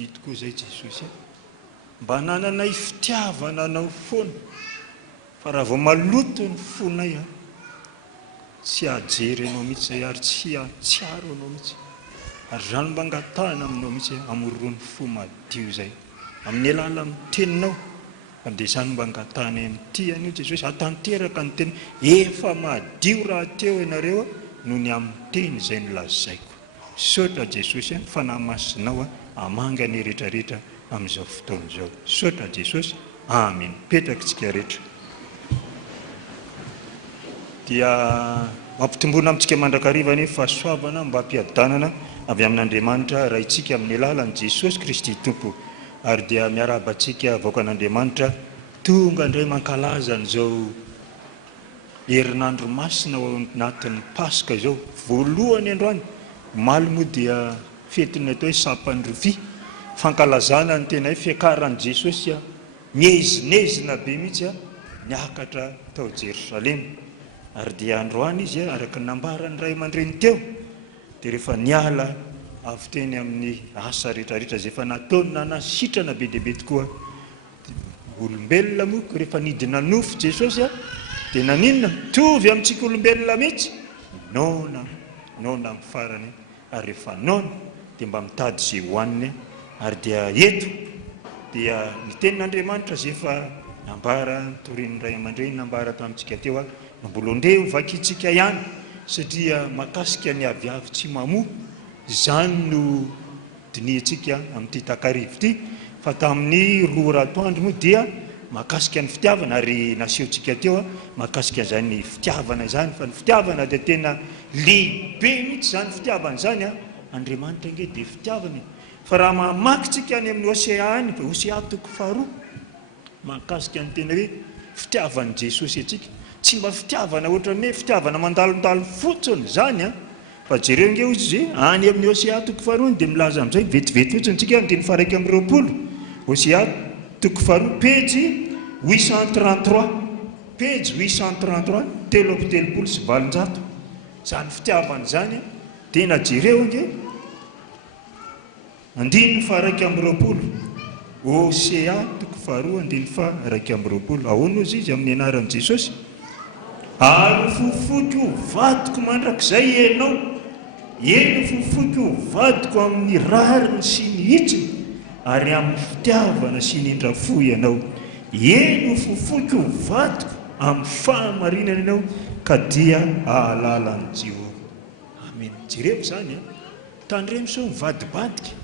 Tokoa zay Jesosy mba nananay fitiavana anao foana, fa raha vao maloto ny fonay tsy ajery anao mihitsy zay ary tsy atsiaro anao mihitsy, ary zany mba angatahana aminao mihitsy amorony fo madio zay amin'ny alala amin'ny teninao, dia zany mba angatahana amin'ity anio Jesosy atanteraka ny teny efa madio raha teo ianareo noho ny amin'ny teny zay nolazaiko. Sotra Jesosy fanamasinao amanga ny rehetrarehetra amin'izao fotoana izao. Sotra Jesosy. Amen. Petraka tsika rehetra. Dia mampitombona amintsika mandrakariva ny fahasoavana mba hampiadanana avy amin'Andriamanitra raha itsika amin'ny alalan'i Jesosy Kristy Tompo, ary dia miarabantsika avoaka an'Andriamanitra tonga indray mankalaza an'izao herinandro masina ao anatin'ny Paska izao, voalohany androany. Maly moa dia fetiny atao hoe sapan'ny rofia, fankalazana ny tena hoe fiakaran'i Jesosy miezinezina be mihitsy niakatra tao Jerosalema, ary dia androany izy araka nambarany ray aman-dreny teo, dia rehefa niala avy teny amin'ny asa rehetrarehetra izay efa nataony nanasitrana be dia be tokoa. Olombelona moa rehefa nidina nofo Jesosy dia naninona mitovy amintsika olombelona mihitsy, nona amin'ny farany, ary rehefa nona dia mba mitady izay hohaniny, ary dia eto dia ny tenin'Andriamanitra izay efa nambara torin'ny ray aman-dreny nambara tamintsika teo mbola ndeo vakitsika ihany, satria makasika ny aviavy tsy mamoa, izany no diniantsika amin'ity takarivo ity. Fa tamin'ny roa ratoandro moa dia makasika ny fitiavana, ary nasehontsika teo makasika izany fitiavana izany, fa ny fitiavana dia tena lehibe mihitsy zany fitiavana izany. Andriamanitra nge dia fitiavana, fa raha mamakitsika any amin'ny Oseany, Osea 2:2, makasika ny tena hoe fitiavan'i Jesosy atsika, tsy mba fitiavana ohatra hoe fitiavana mandalondalo fotsiny zany, fa jereo nge izy any amin'ny Osea 2:2 dia milaza amin'izay vetivety fotsiny tsika ny faraiky amin'ny 20, Osea 2:2, page 833, page 833, 3:7. Zany fitiavana zany tena jereo nge andiny faraiky amin'ny 20, Osea 2:20 ahoana ozy izy amin'ny anaran'i Jesosy? Ary fofoky ho vadiko mandrakizay ianao, eny fofoky ho vadiko amin'ny rariny sy ny hitsiny, ary amin'ny fitiavana sy ny indrafo ianao. Eny fofoky ho vadiko amin'ny fahamarinana ianao, ka dia ahalalan'i Jehova. Amen. Jereko zany tandremo so mivadibadika.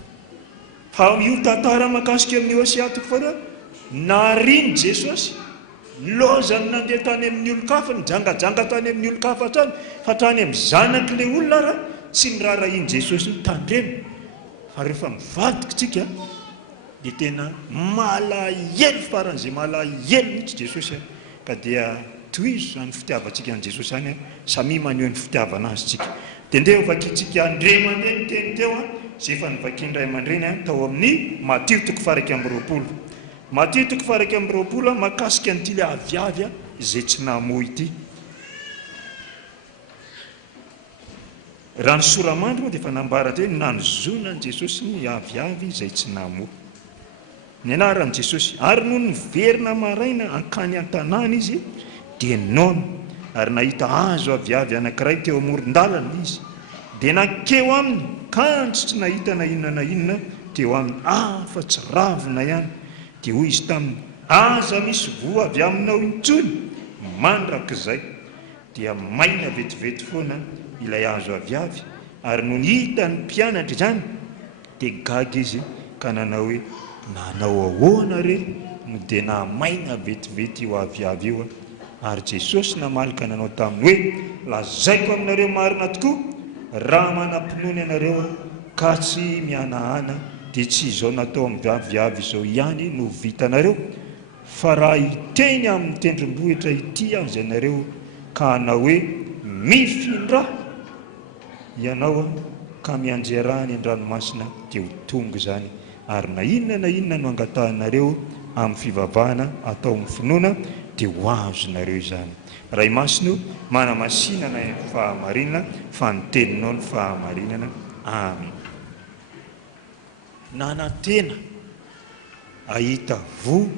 Fa io tantara makasika amin'ny Osea 2:20 nariny Jesosy lozany nandeha tany amin'ny olo-kafa, nijangajanga tany amin'ny olo-kafa tany, fa tany amin'ny zanak'le olona raha tsy ny raha iny Jesosy ny tandremo. Fa rehefa mivadika tsika dia tena malahelo faran'izay malahelo mihitsy Jesosy, ka dia tohizo zany fitiavantsika an Jesosy zany, samy maneho ny fitiavana azy tsika. Dia ndeha vakintsika andre mandeha ny teny teo izay efa nivakiandray aman-dreny tao amin'ny Matio 2:20. Matio 2:20 makasika an'ity le aviavy izay tsy namoa ity. Raha ny soramandry dia efa nambaratra hoe nanozona an Jesosy ny aviavy izay tsy namoa. Ny anaran'i Jesosy, ary noho niverina maraina ankany an-tanàna izy dia noana, ary nahita hazo aviavy anankiray teo amoron-dalana izy, dia nakeo aminy kanjo tsy nahita na inona na inona teo aminy, afa-tsy ravina ihany. Dia hoy izy taminy, aza misy voa avy aminao intsony mandrakizay. Dia maina vetivety foana ilay hazo aviavy, ary no nihita ny mpianatra izany dia gaga izy, ka nanao hoe nanao ahoana re no dia namaina vetivety io aviavy io. Ary Jesosy namalika nanao taminy hoe, lazaiko aminareo marina tokoa, raha manampinoany ianareo ka tsy mihanahana, dia tsy izao natao amin'ny aviavy izao ihany no vitanareo, fa raha iteny amin'ny tendrombohitra ity azy ianareo ka hanao hoe mifindra ianao ka mianjera ny an-dranomasina, dia ho tonga izany. Ary na inona no angatahanareo amin'ny fivavahana atao amin'ny finoana dia ho azonareo izany. Ray masino manamasinana ny fahamarinana, fa ny teninao ny fahamarinana. Amen. Nanantena ahita vo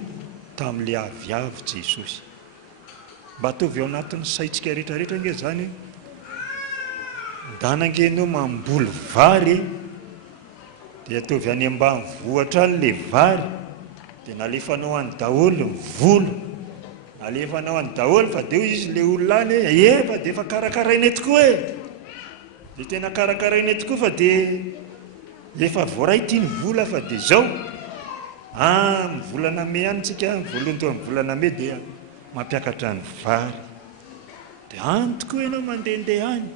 tamin'le aviavy Jesosy. Mba ataovy ao anatin'ny saintsika rehetrarehetra nge zany, danangenao mamboly vary dia ataovy any ambanivohitra any le vary, dia nalefanao any daholo ny volo, nalefanao any daholo, fa dia izy le olona any efa dia efa karakarainay tokoa dia tena karakarainay tokoa, fa dia efa voaray ity ny vola, fa dia zao mivolana me any tsika, voalohanto amin'ny volana me dia mampiakatra ny vary. Dia any tokoa ianao mandehandeha any,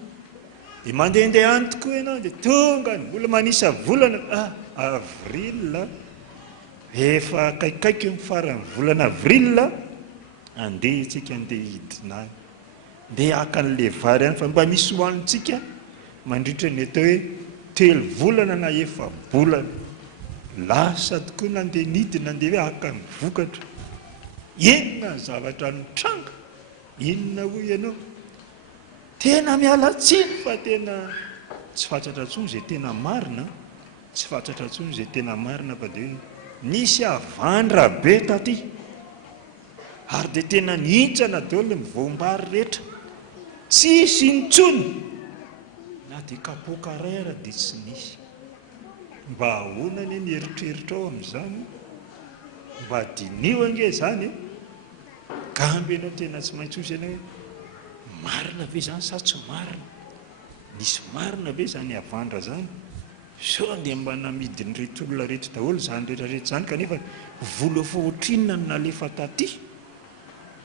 dia mandehandeha any tokoa ianao, dia tonga ny vola manisa volana avril, efa kaikaiky ny farany volana avril, andeha tsika andeha hidina, ndeha haka n'le vary any, fa mba misy hoanitsika mandritra ny atao hoe 3 volana na efa bolana, lasa tokoa nandeha nidina, andeha hoe haka ny vokatra. Inona zavatra nitranga, inona ho ianao, tena miala tsiny, fa tena tsy fatratra ntsony izay tena marina, tsy fatratra ntsony izay tena marina, fa dia nisy avandra be taty, ary dia tena nihintsana daholo ny voam-bary rehetra, tsisy intsony, na dia kapoaka ray ara dia tsy nisy. Mba ahoana ny eritreritra ao amin'izany, mba dinio ange zany, gamby ianao tena tsy maintsy osy ianao hoe marina ve zany sa tsy marina, nisy marina ve zany avandra zany, so dia mba namidiny reto olona rehetra daholo zany rehetrarehetra zany, kanefa vola efa ohatrinona no nalefa taty.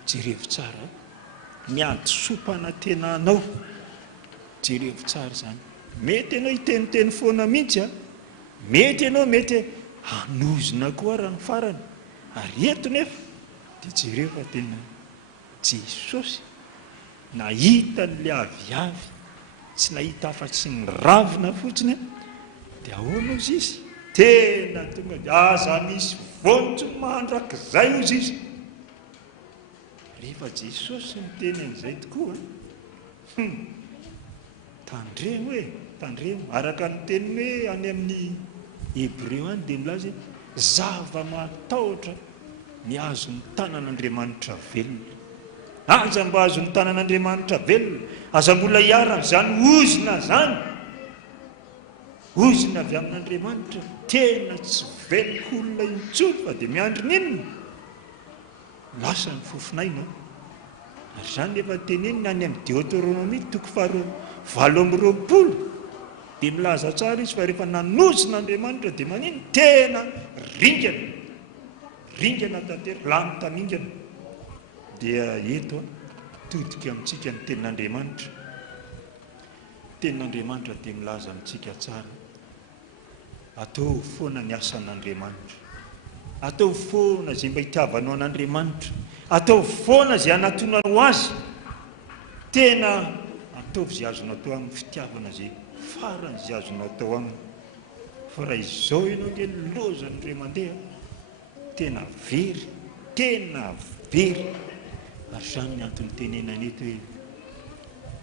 Jerevo tsara, miady sopana tena anao, jerevo tsara zany. Mety ianao hiteniteny foana mihitsy, mety ianao mety hanozina koa raha ny farany, ary eto nefa dia jerevo tena Jesosy nahita n'le aviavy, tsy nahita afa-tsy ny ravina fotsiny, dia ahoana ozy izy tena tonga dia aza misy vonitsy mandrakizay ozy izy. Rehefa Jesosy miteny an'izay tokoa, tandremo tandremo, araka ny teniny hoe any amin'ny Hebreo any dia milaza zava-matahotra ny azo ny tanan'Andriamanitra velona. Aza mba azo ny tanan'Andriamanitra velona, aza mbola hiarana zany ozina zany, ozina avy amin'Andriamanitra, tena tsy velon'olona intsony fa dia miandry ninona lasa ny fofinaina. Ary zany efa tenenina any amin'ny Deutéronomie 7:20 dia milaza tsara izy fa rehefa nanozon'Andriamanitra dia manino tena ringana tantera, lany tamingana. Dia eto todika amintsika ny tenin'Andriamanitra. Tenin'Andriamanitra dia milaza amintsika tsara, atao foana ny asan'Andriamanitra, atao foana izay mba hitiavanao an'Andriamanitra, atao foana izay anatonao azy, tena ataovy izay azonao atao amin'ny fitiavana izay farany izay azonao atao aminy. Fa raha izao ianao nge lozany re mandeha, tena very. Ary zany ny antony tenenana eto hoe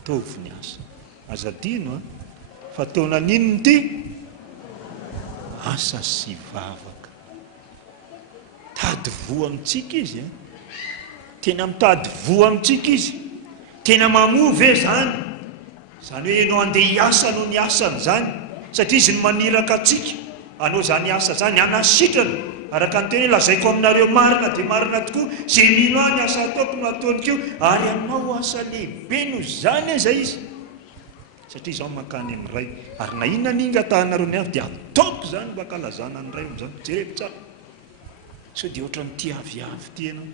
taovy ny asa. Azadino fa taona ninony ty asa sy vavaka. Tady voa amintsika izy, tena mitady voa amintsika izy, tena mamove zany. Zany hoe ianao andeha hiasa anao ny asany zany, satria izy ny maniraka atsika, anao zany asa zany anasitrana. Araka ny teny lazaiko aminareo marina dia marina tokoa, zay mino any asa ataoko no ataony keo, ary aminao asa lehibe no zany zay izy. Satria izao makany amin'ny ray, ary na inona ninga tahanareo ny avy dia ataoko zany mba kalazana ny ray amin'izany. Jereko tsara, sao dia ohatra min'ity aviavy ty ianao,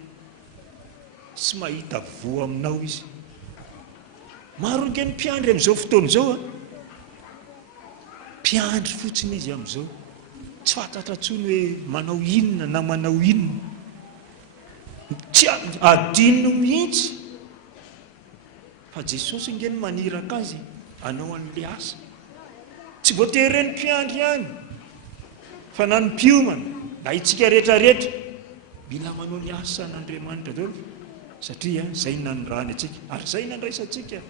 tsy mahita voa aminao izy. Maro nke ny mpiandry amin'izao fotoana izao, mpiandry fotsiny izy amin'izao, tsy fantatra ntsony hoe manao inona na manao inona, tsy adino mihitsy. Fa Jesosy nge ny maniraka azy anao an'le asa, tsy voatery ny mpiandry ihany, fa na ny mpiomana na itsika rehetrarehetra mila manao ny asa n'Andriamanitra daholo, satria zay nanirany atsika ary zay nandraisantsika.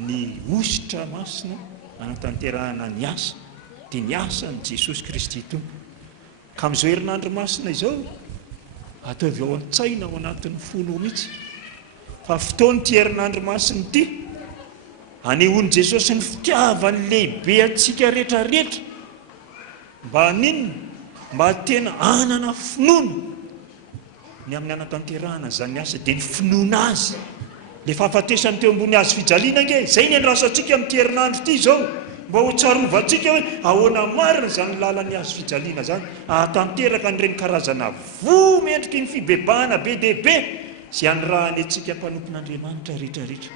Ny ositra masina anatanterahana ny asa dia ny asan' Jesosy Kristy tompo. Ka amin'izao herinandro masina izao ataovy ao an-tsaina ao anatin'ny folo mihitsy fa fotoany ty herinandro masina ity anehoany Jesosy ny fitiavany lehibe atsika rehetrarehetra, mba ninona, mba tena anana finoana ny amin'ny anatanterahana zany asa, dia ny finoana azy le fahafatesany teo ambony azy fijaliana nge. Zay ny andrasantsika amin'ity herinandro ity zao, mba ho tsarovantsika hoe ahoana marina zany lalany azy fijaliana zany, ahatanteraka n'ireny karazana vo mendriky ny fibebahana be dehibe zay anirahany atsika mpanompon'Andriamanitra rehetrarehetra.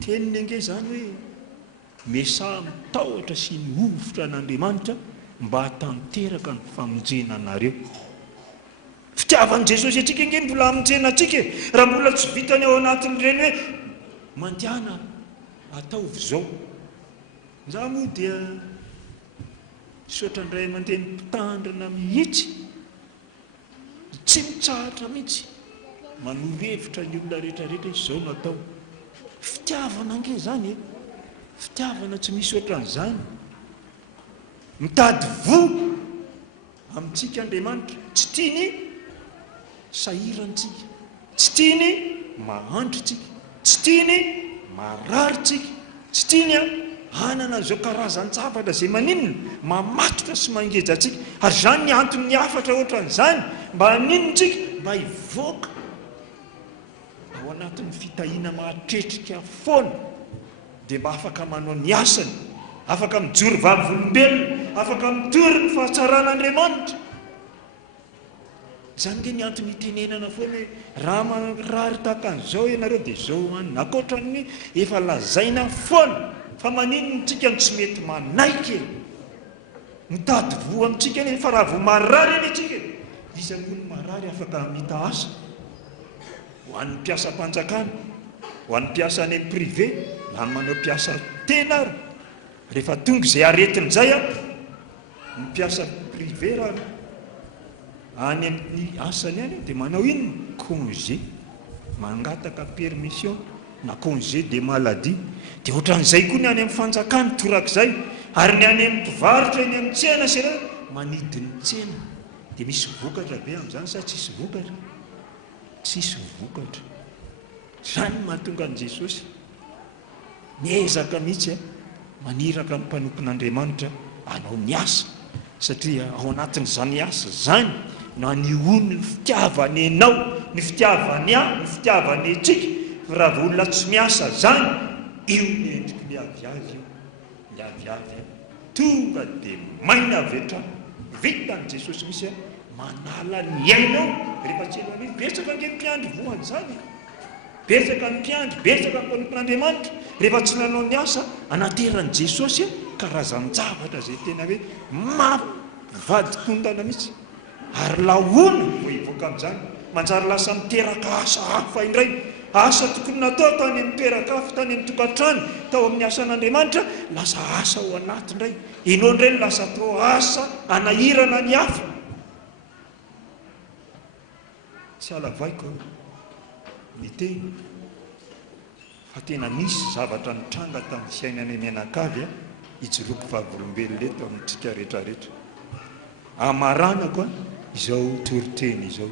Teniny ange zany hoe mesa mitahotra sy ny ovitra n'Andriamanitra mba hatanteraka ny famonjena anareo. Fitiavan'i Jesosy atsika nge mbola hamonjena atsika, raha mbola tsy vitany ao anatin'ireny hoe mandiana ataovy zao. Za moa dia sotra indray mandeha mitandrina mihitsy, tsy mitsahatra mihitsy manovevitra ny olona rehetrarehetra izy zao natao. Fitiavana nge zany, fitiavana tsy misy ohatran'izany. Mitady vo amintsika Andriamanitra, tsy tiany sahirantsika, tsy tiany mahantritsika, tsy tiany mararitsika, tsy tiany hanana zao karazan-tsafatra zay maninona mamatotra sy mangeja atsika. Ary zany ny antony ny afatra ohatran'izany, mba haninontsika, mba hivoaka ao anatin'ny fitahina mahatretrika foana, dia mba afaka manao ny asany, afaka mijoro vavolombelona, afaka mitory ny fahatsaràn'Andriamanitra. Zany nge ny antony hitenenana foana hoe raha marary tahaka an'izao ianareo dia zao anina, ankoatran'ny efa lazaina foana fa maninona tsika ny tsy mety manaiky mitady vo amintsika ny fa raha vo marary any atsika, izy ambony marary afaka mita asa ho an'ny mpiasa mpanjakana, ho an'ny mpiasa any amin'ny privé, na manao mpiasa tena ary rehefa tonga izay aretin'izay ny mpiasa privé raha any amin'ny asany any dia manao inona congé, mangataka permission na congé de maladie. Dia ohatran'izay koa ny any amin'ny fanjakana torak'izay, ary ny any amin'ny mpivarotra eny amin'ny tsena sira manidiny tsena dia misy vokatra be amin'izany sa tsisy vokatra? Tsisy vokatra. Zany mahatonga an' Jesosy miezaka mihitsy maniraka ny mpanompon'Andriamanitra anao ny asa, satria ao anatin'izany asa zany no anihony ny fitiavany anao, ny fitiavany ny fitiavany antsika. Fa raha olona tsy miasa zany, io ny endriky ny aviavy io, ny aviavy tonga dia maina avy hatrany. Vitan' Jesosy misy manala ny ainao rehefa tsy elo an'iny. Betsaka nge mpiandry voany zany, betsaka ny mpiandry, betsaka ny mpanompon'Andriamanitra rehefa tsy nanao ny asa anateran'i Jesosy karazan-javatra zay tena hoe mavadikondana mihitsy. Ary lahona vo hivoaka amin'izany manjary lasa miteraka asa hafa indray, asa tokony natao tany amin'ny toeraka hafa, tany amin'ny tokantrano, tao amin'ny asan'Andriamanitra, lasa asa ao anaty indray. Ianao indray lasa atao asa anahirana ny hafa. Tsy alavaiko ny tena fa tena misy zavatra nitranga tamin'ny fiainany mianakavy ijoroako vavolombelona leto amintsika rehetrarehetra. Amaranako izao toriteny izao.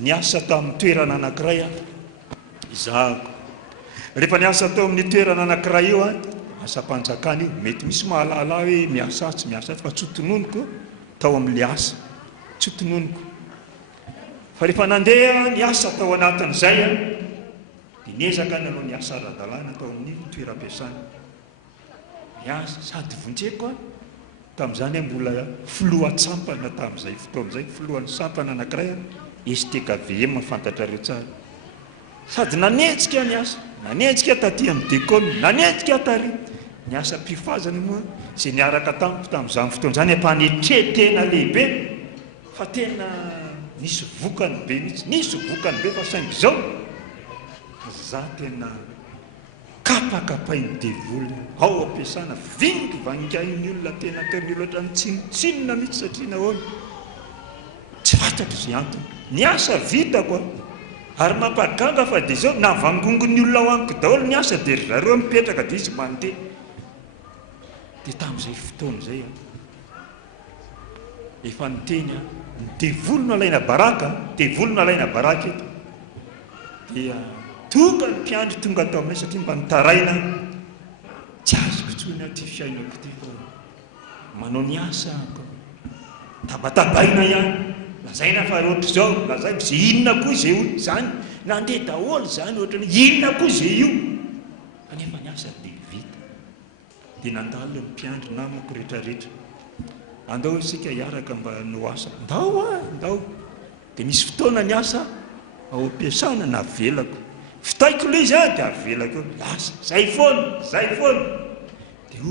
Ny asa tamin'ny toerana anankiray izahako. Rehefa ny asa tao amin'ny toerana anankiray io asa mpanjakana io, mety misy mahalala hoe miasa tsy miasa fa tsotononiko tao amin'le asa, tsotononiko. Fa rehefa nandeha ny asa tao anatin'izay dia niezaka nanao ny asa ara-dalàna tao amin'ny toeram-piasana. Miasa sady vonjeko tamin'izany mbola filoha tsampana tamin'izay fotoan'izay, filohan'ny sampana anankiray STKVM fantatrareo tsara. Sady nanetsika ny asa, nanetsika taty amin'ny dekômy, nanetsika tary. Ny asa mpifazana moa izay niaraka tamiko tamin'izany fotoan'izany ampanetretena lehibe, fa tena nisy vokany be mihitsy, nisy vokany be. Fa saingy izao za tena kapakapainy devoly ao ampiasana, vingy vangainy olona tena ataony olatra mitsinotsinona mihitsy, satria nahoana tsy fantatra izay antony. Ny asa vitako ary mampaganga fa dia izao navangongony olona ao amiko daholo ny asa dia zareo mipetraka dia izy mandeha. Dia tamin'izay fotoan'izay efa niteny ny devoly no alaina baraka, devoly no alaina baraka eto. Dia tonga ny mpiandry tonga tao aminay satria mba nitaraina tsy azoko tsony ty fiainako ty, manao ny asa tabatabaina ihany, lazaina fa ohatr' izao, lazaina zay inona koa izay olo zany nandeha daholo zany, ohatrany inona koa izay io, kanefa ny asa dia vita. Dia nandalo ny mpiandry namako rehetrarehetra, andao isika hiaraka mba no asa, ndao. Dia misy fotoana ny asa ao ampiasana na velako, fitaiko le izy dia avelako lasa zay foana. Dia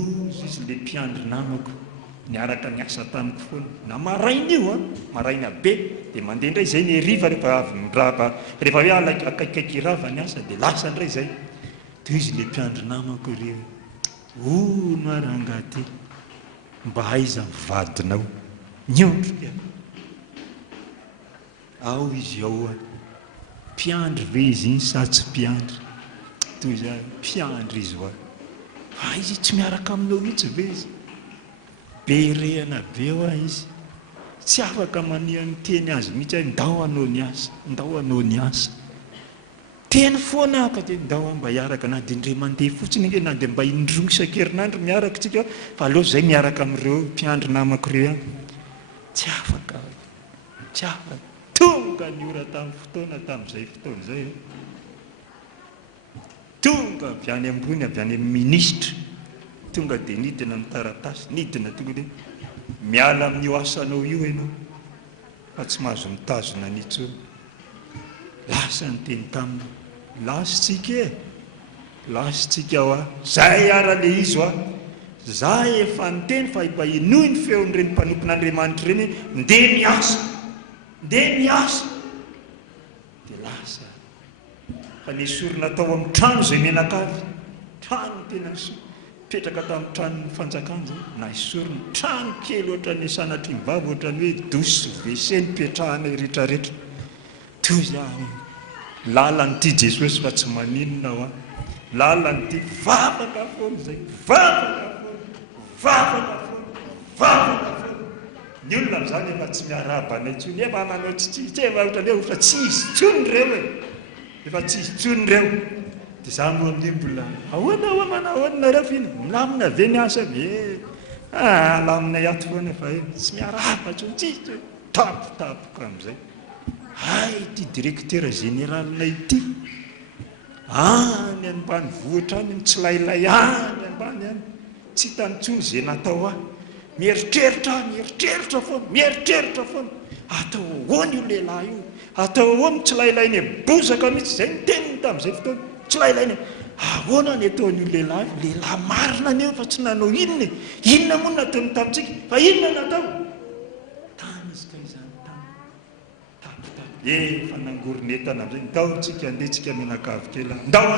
izy le mpiandry namako niaraka ny asa tamiko foana, na maraina io maraina be. Dia mandeha indray zay ny heriva rehefa hoe akaikaiky rava ny asa dia lasa indray zay. Dia izy le mpiandry namako reo, no arangaty mba haiza mivadinao niotrika ao izy ao mpiandry ve izy iny sa tsy mpiandry? Toy zany mpiandry izy fa izy tsy miaraka aminao mihitsy ve izy? Be rehana be izy tsy afaka manihan'ny teny azy mihitsy ndao anao ny asa, teny foana ka dia ndao mba hiaraka, na dia indray mandeha fotsiny nge, na dia mba indroa isan-kerinandro miaraka tsika, fa aleo zay miaraka amin'ireo mpiandry namako reo tsy afaka. Tonga ny ora tamin'ny fotoana tamin'izay fotoan'izay, tonga avy any ambony, avy any amin'ny ministra, tonga dia nidina ny taratasy, nidina tonga dia miala amin'io asanao io ianao fa tsy mahazo mitazona n'intsony. Lasa ny teny tamina, lasitsika zay ara-le izy za efa niteny fa mba inoy ny feon'ireny mpanompon'Andriamanitra ireny, ndeha miasa. Dia lasa fa nesorina tao amin'ny trano izay menakavy, trano tena petraka tamin'ny tranony fanjakana, na isorina trano kely ohatrany sanatry mivavy, ohatrany hoe dosy WC nipetrahana rehetrarehetra. Toy za lalanyity Jesosy fa tsy maninona lalany ty vavaka foana zay, vavaka foana ny olona am'izany efa tsy miarabana intsony, efa manao tsitsitsy efa ohatrany hoe tsy izy tsony reo e, efa tsy izy tsony reo. dia za moa amin'iny mbola ahoana manahoanareo fina milamina ve ny asa ve lamina iato foana fa e tsy miaraba tsony tsisy tapotapoka am'izay. Ay ty directeur généralna ity any ambany vohitra any mitsilailay any ambany any tsy hitanitsony zay natao ahy, mieritreritra foana atao ahoana io lehilahy io, atao ahoana mitsilailay ny bozaka mihitsy zay niteniny tamin'izay fotoana, tsilailay ahoana ny ataon'io lehilahy marina aneo fa tsy nanao inona moa nataony tamintsika fa inona natao tany izy ka izany tany fa nangoronetana am'izay ndaotsika andehtsika menakavy kely ndao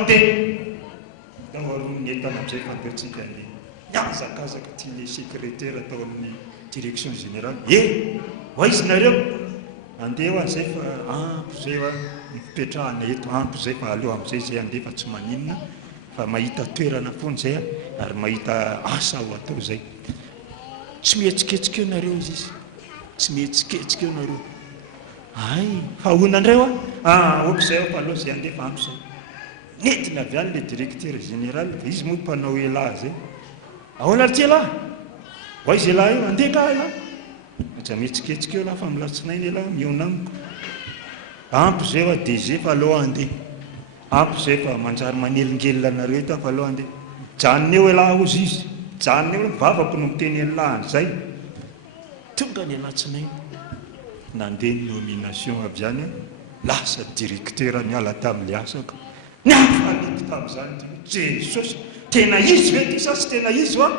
arononetana am'izay fa ndeotsika andeha miazakazaka tiale secrétaire atao amin'ny direction générale hoaizinareo andeha ho zay fa ampy zay mipetrahana eto ampy zay fa aleo am'izay zay andeha fa tsy maninona fa mahita toerana foana zay ary mahita asa ho atao zay. Tsy mihetsiketsika eo nareo izy tsy mihetsiketsika eo nareo. Ay fa honandreo okizay ao aloha zay andeha fa ampy zay netina avy any le directeur général izy moa mpanao elahy zay ahoana ty elahy ho izy elahy io andeha ka elahy aza mihetsiketsika eo lahy fa milatsinainy elahy mionamiko ampy zay a DG fa aloha andeha ampy zay fa manjary manelingelina nareo eto fa aloha andeha janony eo elahy ozy izy janony eo vavako no miteny elahany zay tonga ny alatsinainy nandeha ny nomination avy any lasa directeur niala tamin'le asaka ny afalito tamin'izany jesosy tena izy ve ty sa sy tena izy hoa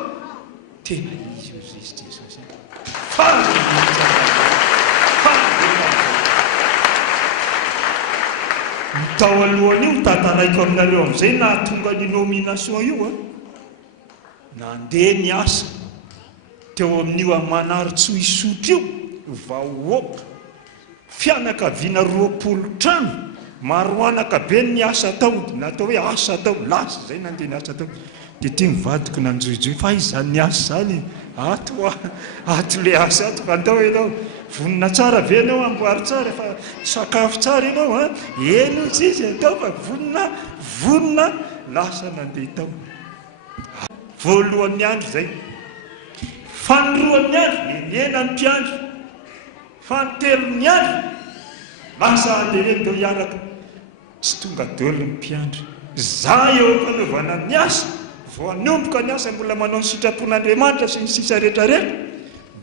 tena izy ozy izy jesosy mitao alohany io tantaraiko aminareo am'izay nahatonga ny nomination io nandeha ny asa teo amin'io amanaritsy isotry io vahoaka fianakaviana 20 trano maroanaka be ny asa tao natao hoe asa tao lasa zay nandeha ny asa tao dia ty mivadiko nanjoijoy fa izany asa zany ato le asa ato fa andao ianao vonina tsara ve anao amboary tsara fa sakafo tsara ianao eno tsy izy atao fa vonina lasa nandeha tao voalohan'ny andro zay fanoroan'ny andro nenena ny mpiandro fantelon'ny andro lasa andeha deo hiaraka tsy tonga dolo ny mpiandro za eo fanaovana ny asa vao anomboka ny asa mbola manao ny sitrapon'Andriamanitra sy ny sisa rehetrarehetra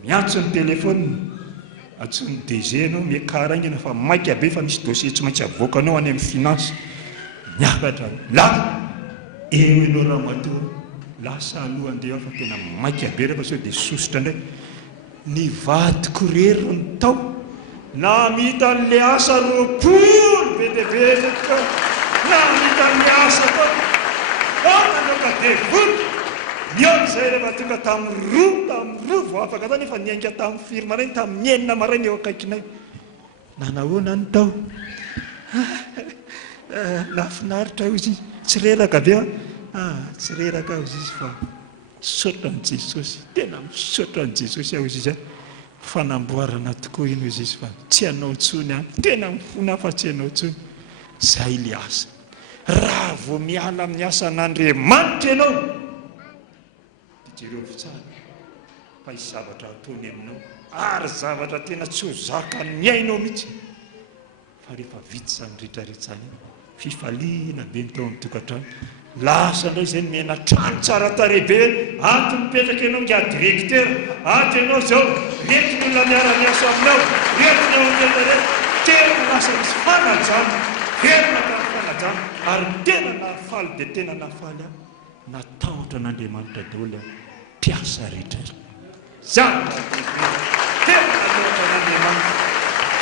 miantso ny telefona atsony DG anao miakaraingana fa maika be fa misy dossier tsy maintsy avoakanao any amin'ny finance miakatra la eo ianao raha matoa lasa aloha andeha fa tena maika be rehefa sao dia sosotra indray ny vadiko rery ny tao na mita n'le asa 20 be dia be zetka na mita n'le asa tao nanoka devoto niona zay rehefa tonga tamin'ny roa vao afaka tany efa niainga tamin'ny firma reny tamin'ny enina maraina eo akaikinay nanahoana ny tao nafinaritra izy tsy reraka be tsy reraka izy izy fa misaotra ny Jesosy tena misaotra ny Jesosy aho izy izy fanamboarana tokoa ino izy izy fa tsy anao tsony any tena mifona fa tsy anao tsony zay le asa raha vao miala amin'ny asan'Andriamanitra ianao dia jereo tsara fa isy zavatra ataony aminao ary zavatra tena tsy ho zaka ny ainao mihitsy fa rehefa vita zany rehetrarehetra zany fifaliana be ny tao amin'ny tokantrano lasa indray zay mena trano tsara tarebe ato mipetraka ianao nga directeur ato ianao zao rety ny olona miara-miasa aminao rety ny aonetarety tena lasa misy fanajana tena fanajana ary tena nafaly dia tena nafaly aho natahotra n'Andriamanitra daholo aho mpiasa rehetra zava-dehibe tena natahotra n'Andriamanitra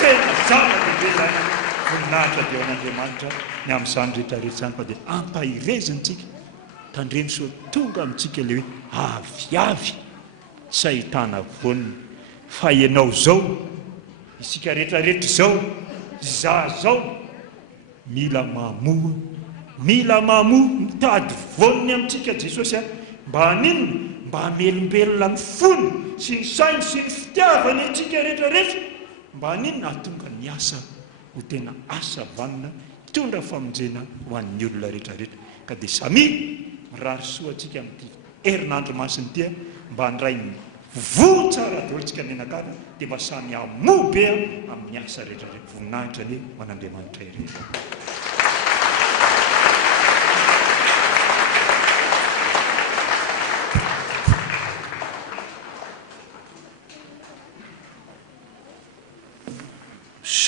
tena zava-dehibe zany voninahitra dia an'Andriamanitra ny amin'izany rehetrarehetra zany fa dia ampahirezantsika tandremo so tonga amintsika le hoe aviavy tsy ahitana vonina fa ianao zao isika rehetrarehetra zao za zao mila mamoa mila mitady voniny amintsika Jesosy mba haninona mba hamelombelona ny fony sy ny sainy sy ny fitiavany antsika rehetrarehetra mba haninona ahatonga ny asa ho tena asa vanina tondra famonjena ho an'ny olona rehetrarehetra ka dia samy mirary soa antsika amin'ity herinandro masiny ity mba handray vo tsara daolintsika menakana dia mba samy hamobe amin'ny asa rehetrarehetra voninahitra ny ho an'Andriamanitra irehetra.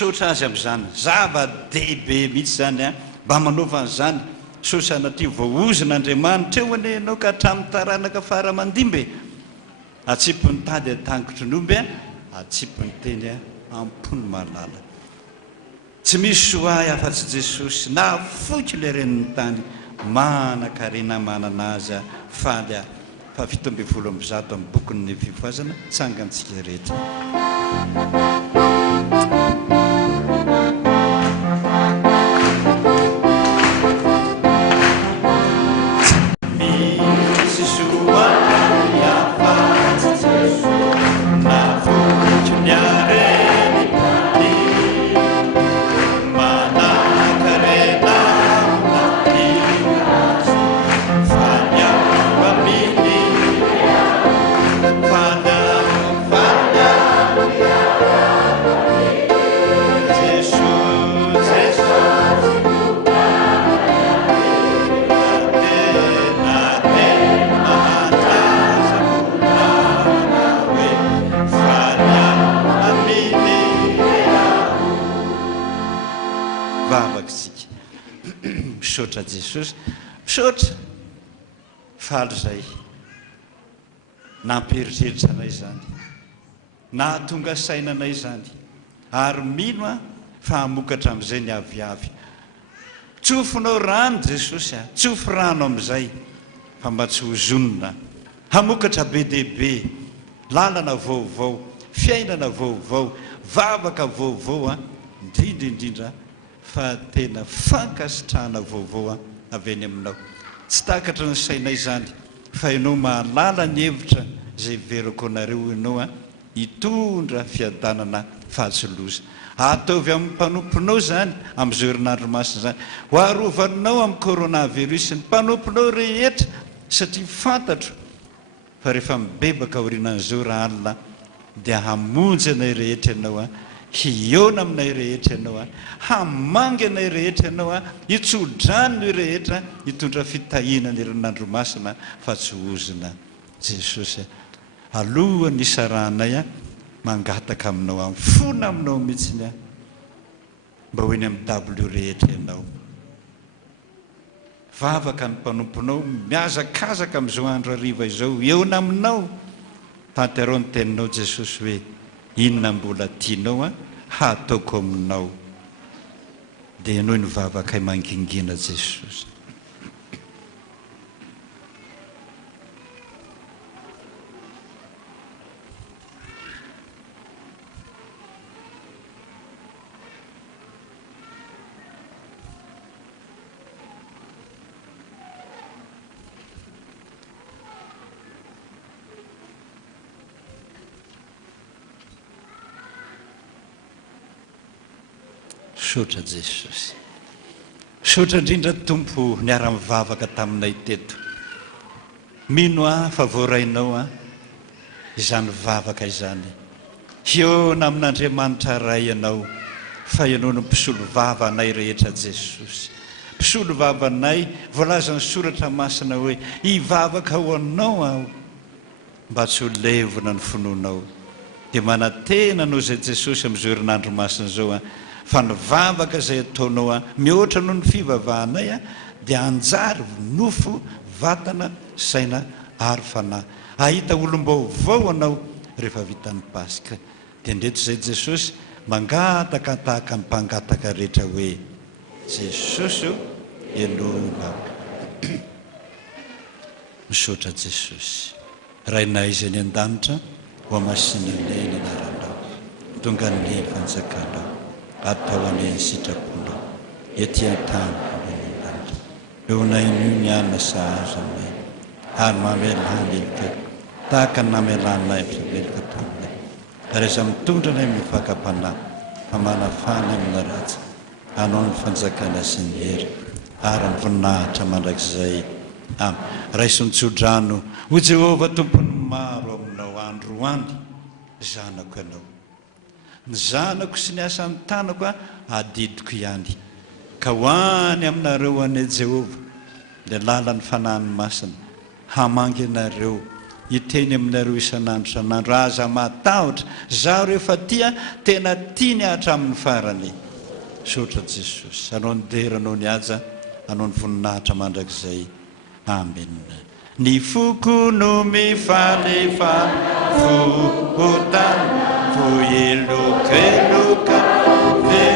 sotra azy amin'izany zava-dehibe mihitsy zany mba manaovana zany sosanatria voaozon'Andriamanitra eo ane ianao ka hatramin'ny taranaka faramandimby atsipony tady atangotry ny omby atsipony teny ampony malala tsy misy soay afa-tsy Jesosy na foky le reniny tany manan-karena manana azy faly fa 17 amby zato amin'ny bokin'ny fivoazana tsangantsika rehetra. Misaotra Jesosy, misaotra faly zay namperitreritra anay zany nahatonga sainanay zany ary mino fa hamokatra amin'izay ny aviavy tsofinao rano Jesosy tsofo rano amin'izay fa mba tsy hozonona hamokatra be dehibe lalana vaovao fiainana vaovao vavaka vaovao indrindra fa tena fankasitrahana vaovao avy any aminao tsy takatra ny sainay zany fa ianao mahalala ny hevitra zay verako anareo ianao hitondra fiadanana fahatsoloza ataovy amin'ny mpanomponao zany amin'izao herinandro masina zany ho arovanao amin'ny coronavirus ny mpanomponao rehetra satria fantatro fa rehefa mibebaka aorinan'izao raha alina dia hamonjy anay rehetra ianao hiona aminay rehetra ianao hamangy anay rehetra ianao hitsodrano rehetra hitondra fitahiana ny herinandro masina fa tsy ozina Jesosy alohan'ny isarahanay mangataka aminao amfona aminao mihitsiny mba hoeny amin'ny W rehetra ianao vavaka ny mpanomponao miazakazaka amin'izao andro hariva izao eona aminao tanterao ny teninao Jesosy hoe inona mbola tianao hataoko aminao dia ianao ny vavaka mangingina Jesosy. Misaotra Jesosy, misaotra indrindra Tompo niara-mivavaka taminay teto mino fa voarainao izany vavaka izany hiona amin'Andriamanitra ray ianao fa ianao no mpisolo vava anay rehetra Jesosy mpisolo vava anay voalaza ny soratra masina hoe hivavaka ho anao aho mba tsy ho levona ny finoanao dia manantena anao zay Jesosy amin'izao herinandro masina zao fa ny vavaka izay ataonao mihoatra noho ny fivavahanay dia anjary nofo vatana saina ary fanahy ahita olom-baovao anao rehefa vitan'ny Paska dia ndreto izay Jesosy mangataka tahaka ny mpangataka rehetra hoe Jesosy ianao misaotra Jesosy rainay izay ny an-danitra ho amasinanay ny anaranao tonga ny fanjakanao atao any ny sitraponao ety an-tany amin'ny an-danitra Donain'io miana sahaza may ary mamelany ilika tahaka namelanay velika taminay rehefa mitondra nay mifakam-panahy famanafana amina ratsy hanao ny fanjakana sy ny hery ary ny voninahitra mandrakizay raisontsyodrano ho Jehova tompony maro aminao andro any zanako ianao ny zanako sy ny asan'ny tanako adidiko ihany ka hoany aminareo ane Jehova dia lala ny fanahiny masina hamangy anareo hiteny aminareo isan'andro isan'andro aza matahotra zaho rehefa tia tena tiany hatramin'ny farany sotra Jesosy anao ny dera anao ny aja anao ny voninahitra mandrakizay amen ny foko no mifalefa fotany foelokeloka ve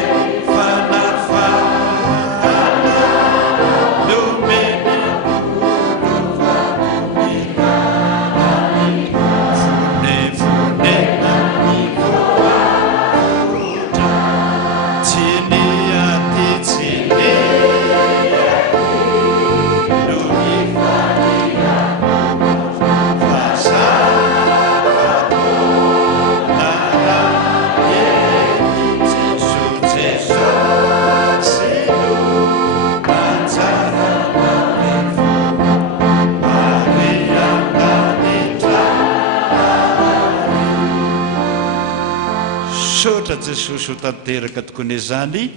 Jesosy ho tanteraka tokony izany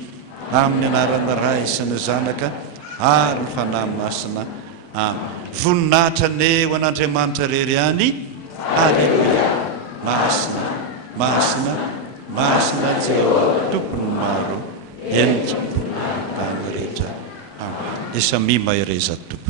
amin'ny anarana ra isany zanaka ary ny fanahy masina voninahitra ne ho an'Andriamanitra rery any aleluia masina masina masina Jehova tompony maro endrika tany rehetra dia samia mahereza tompo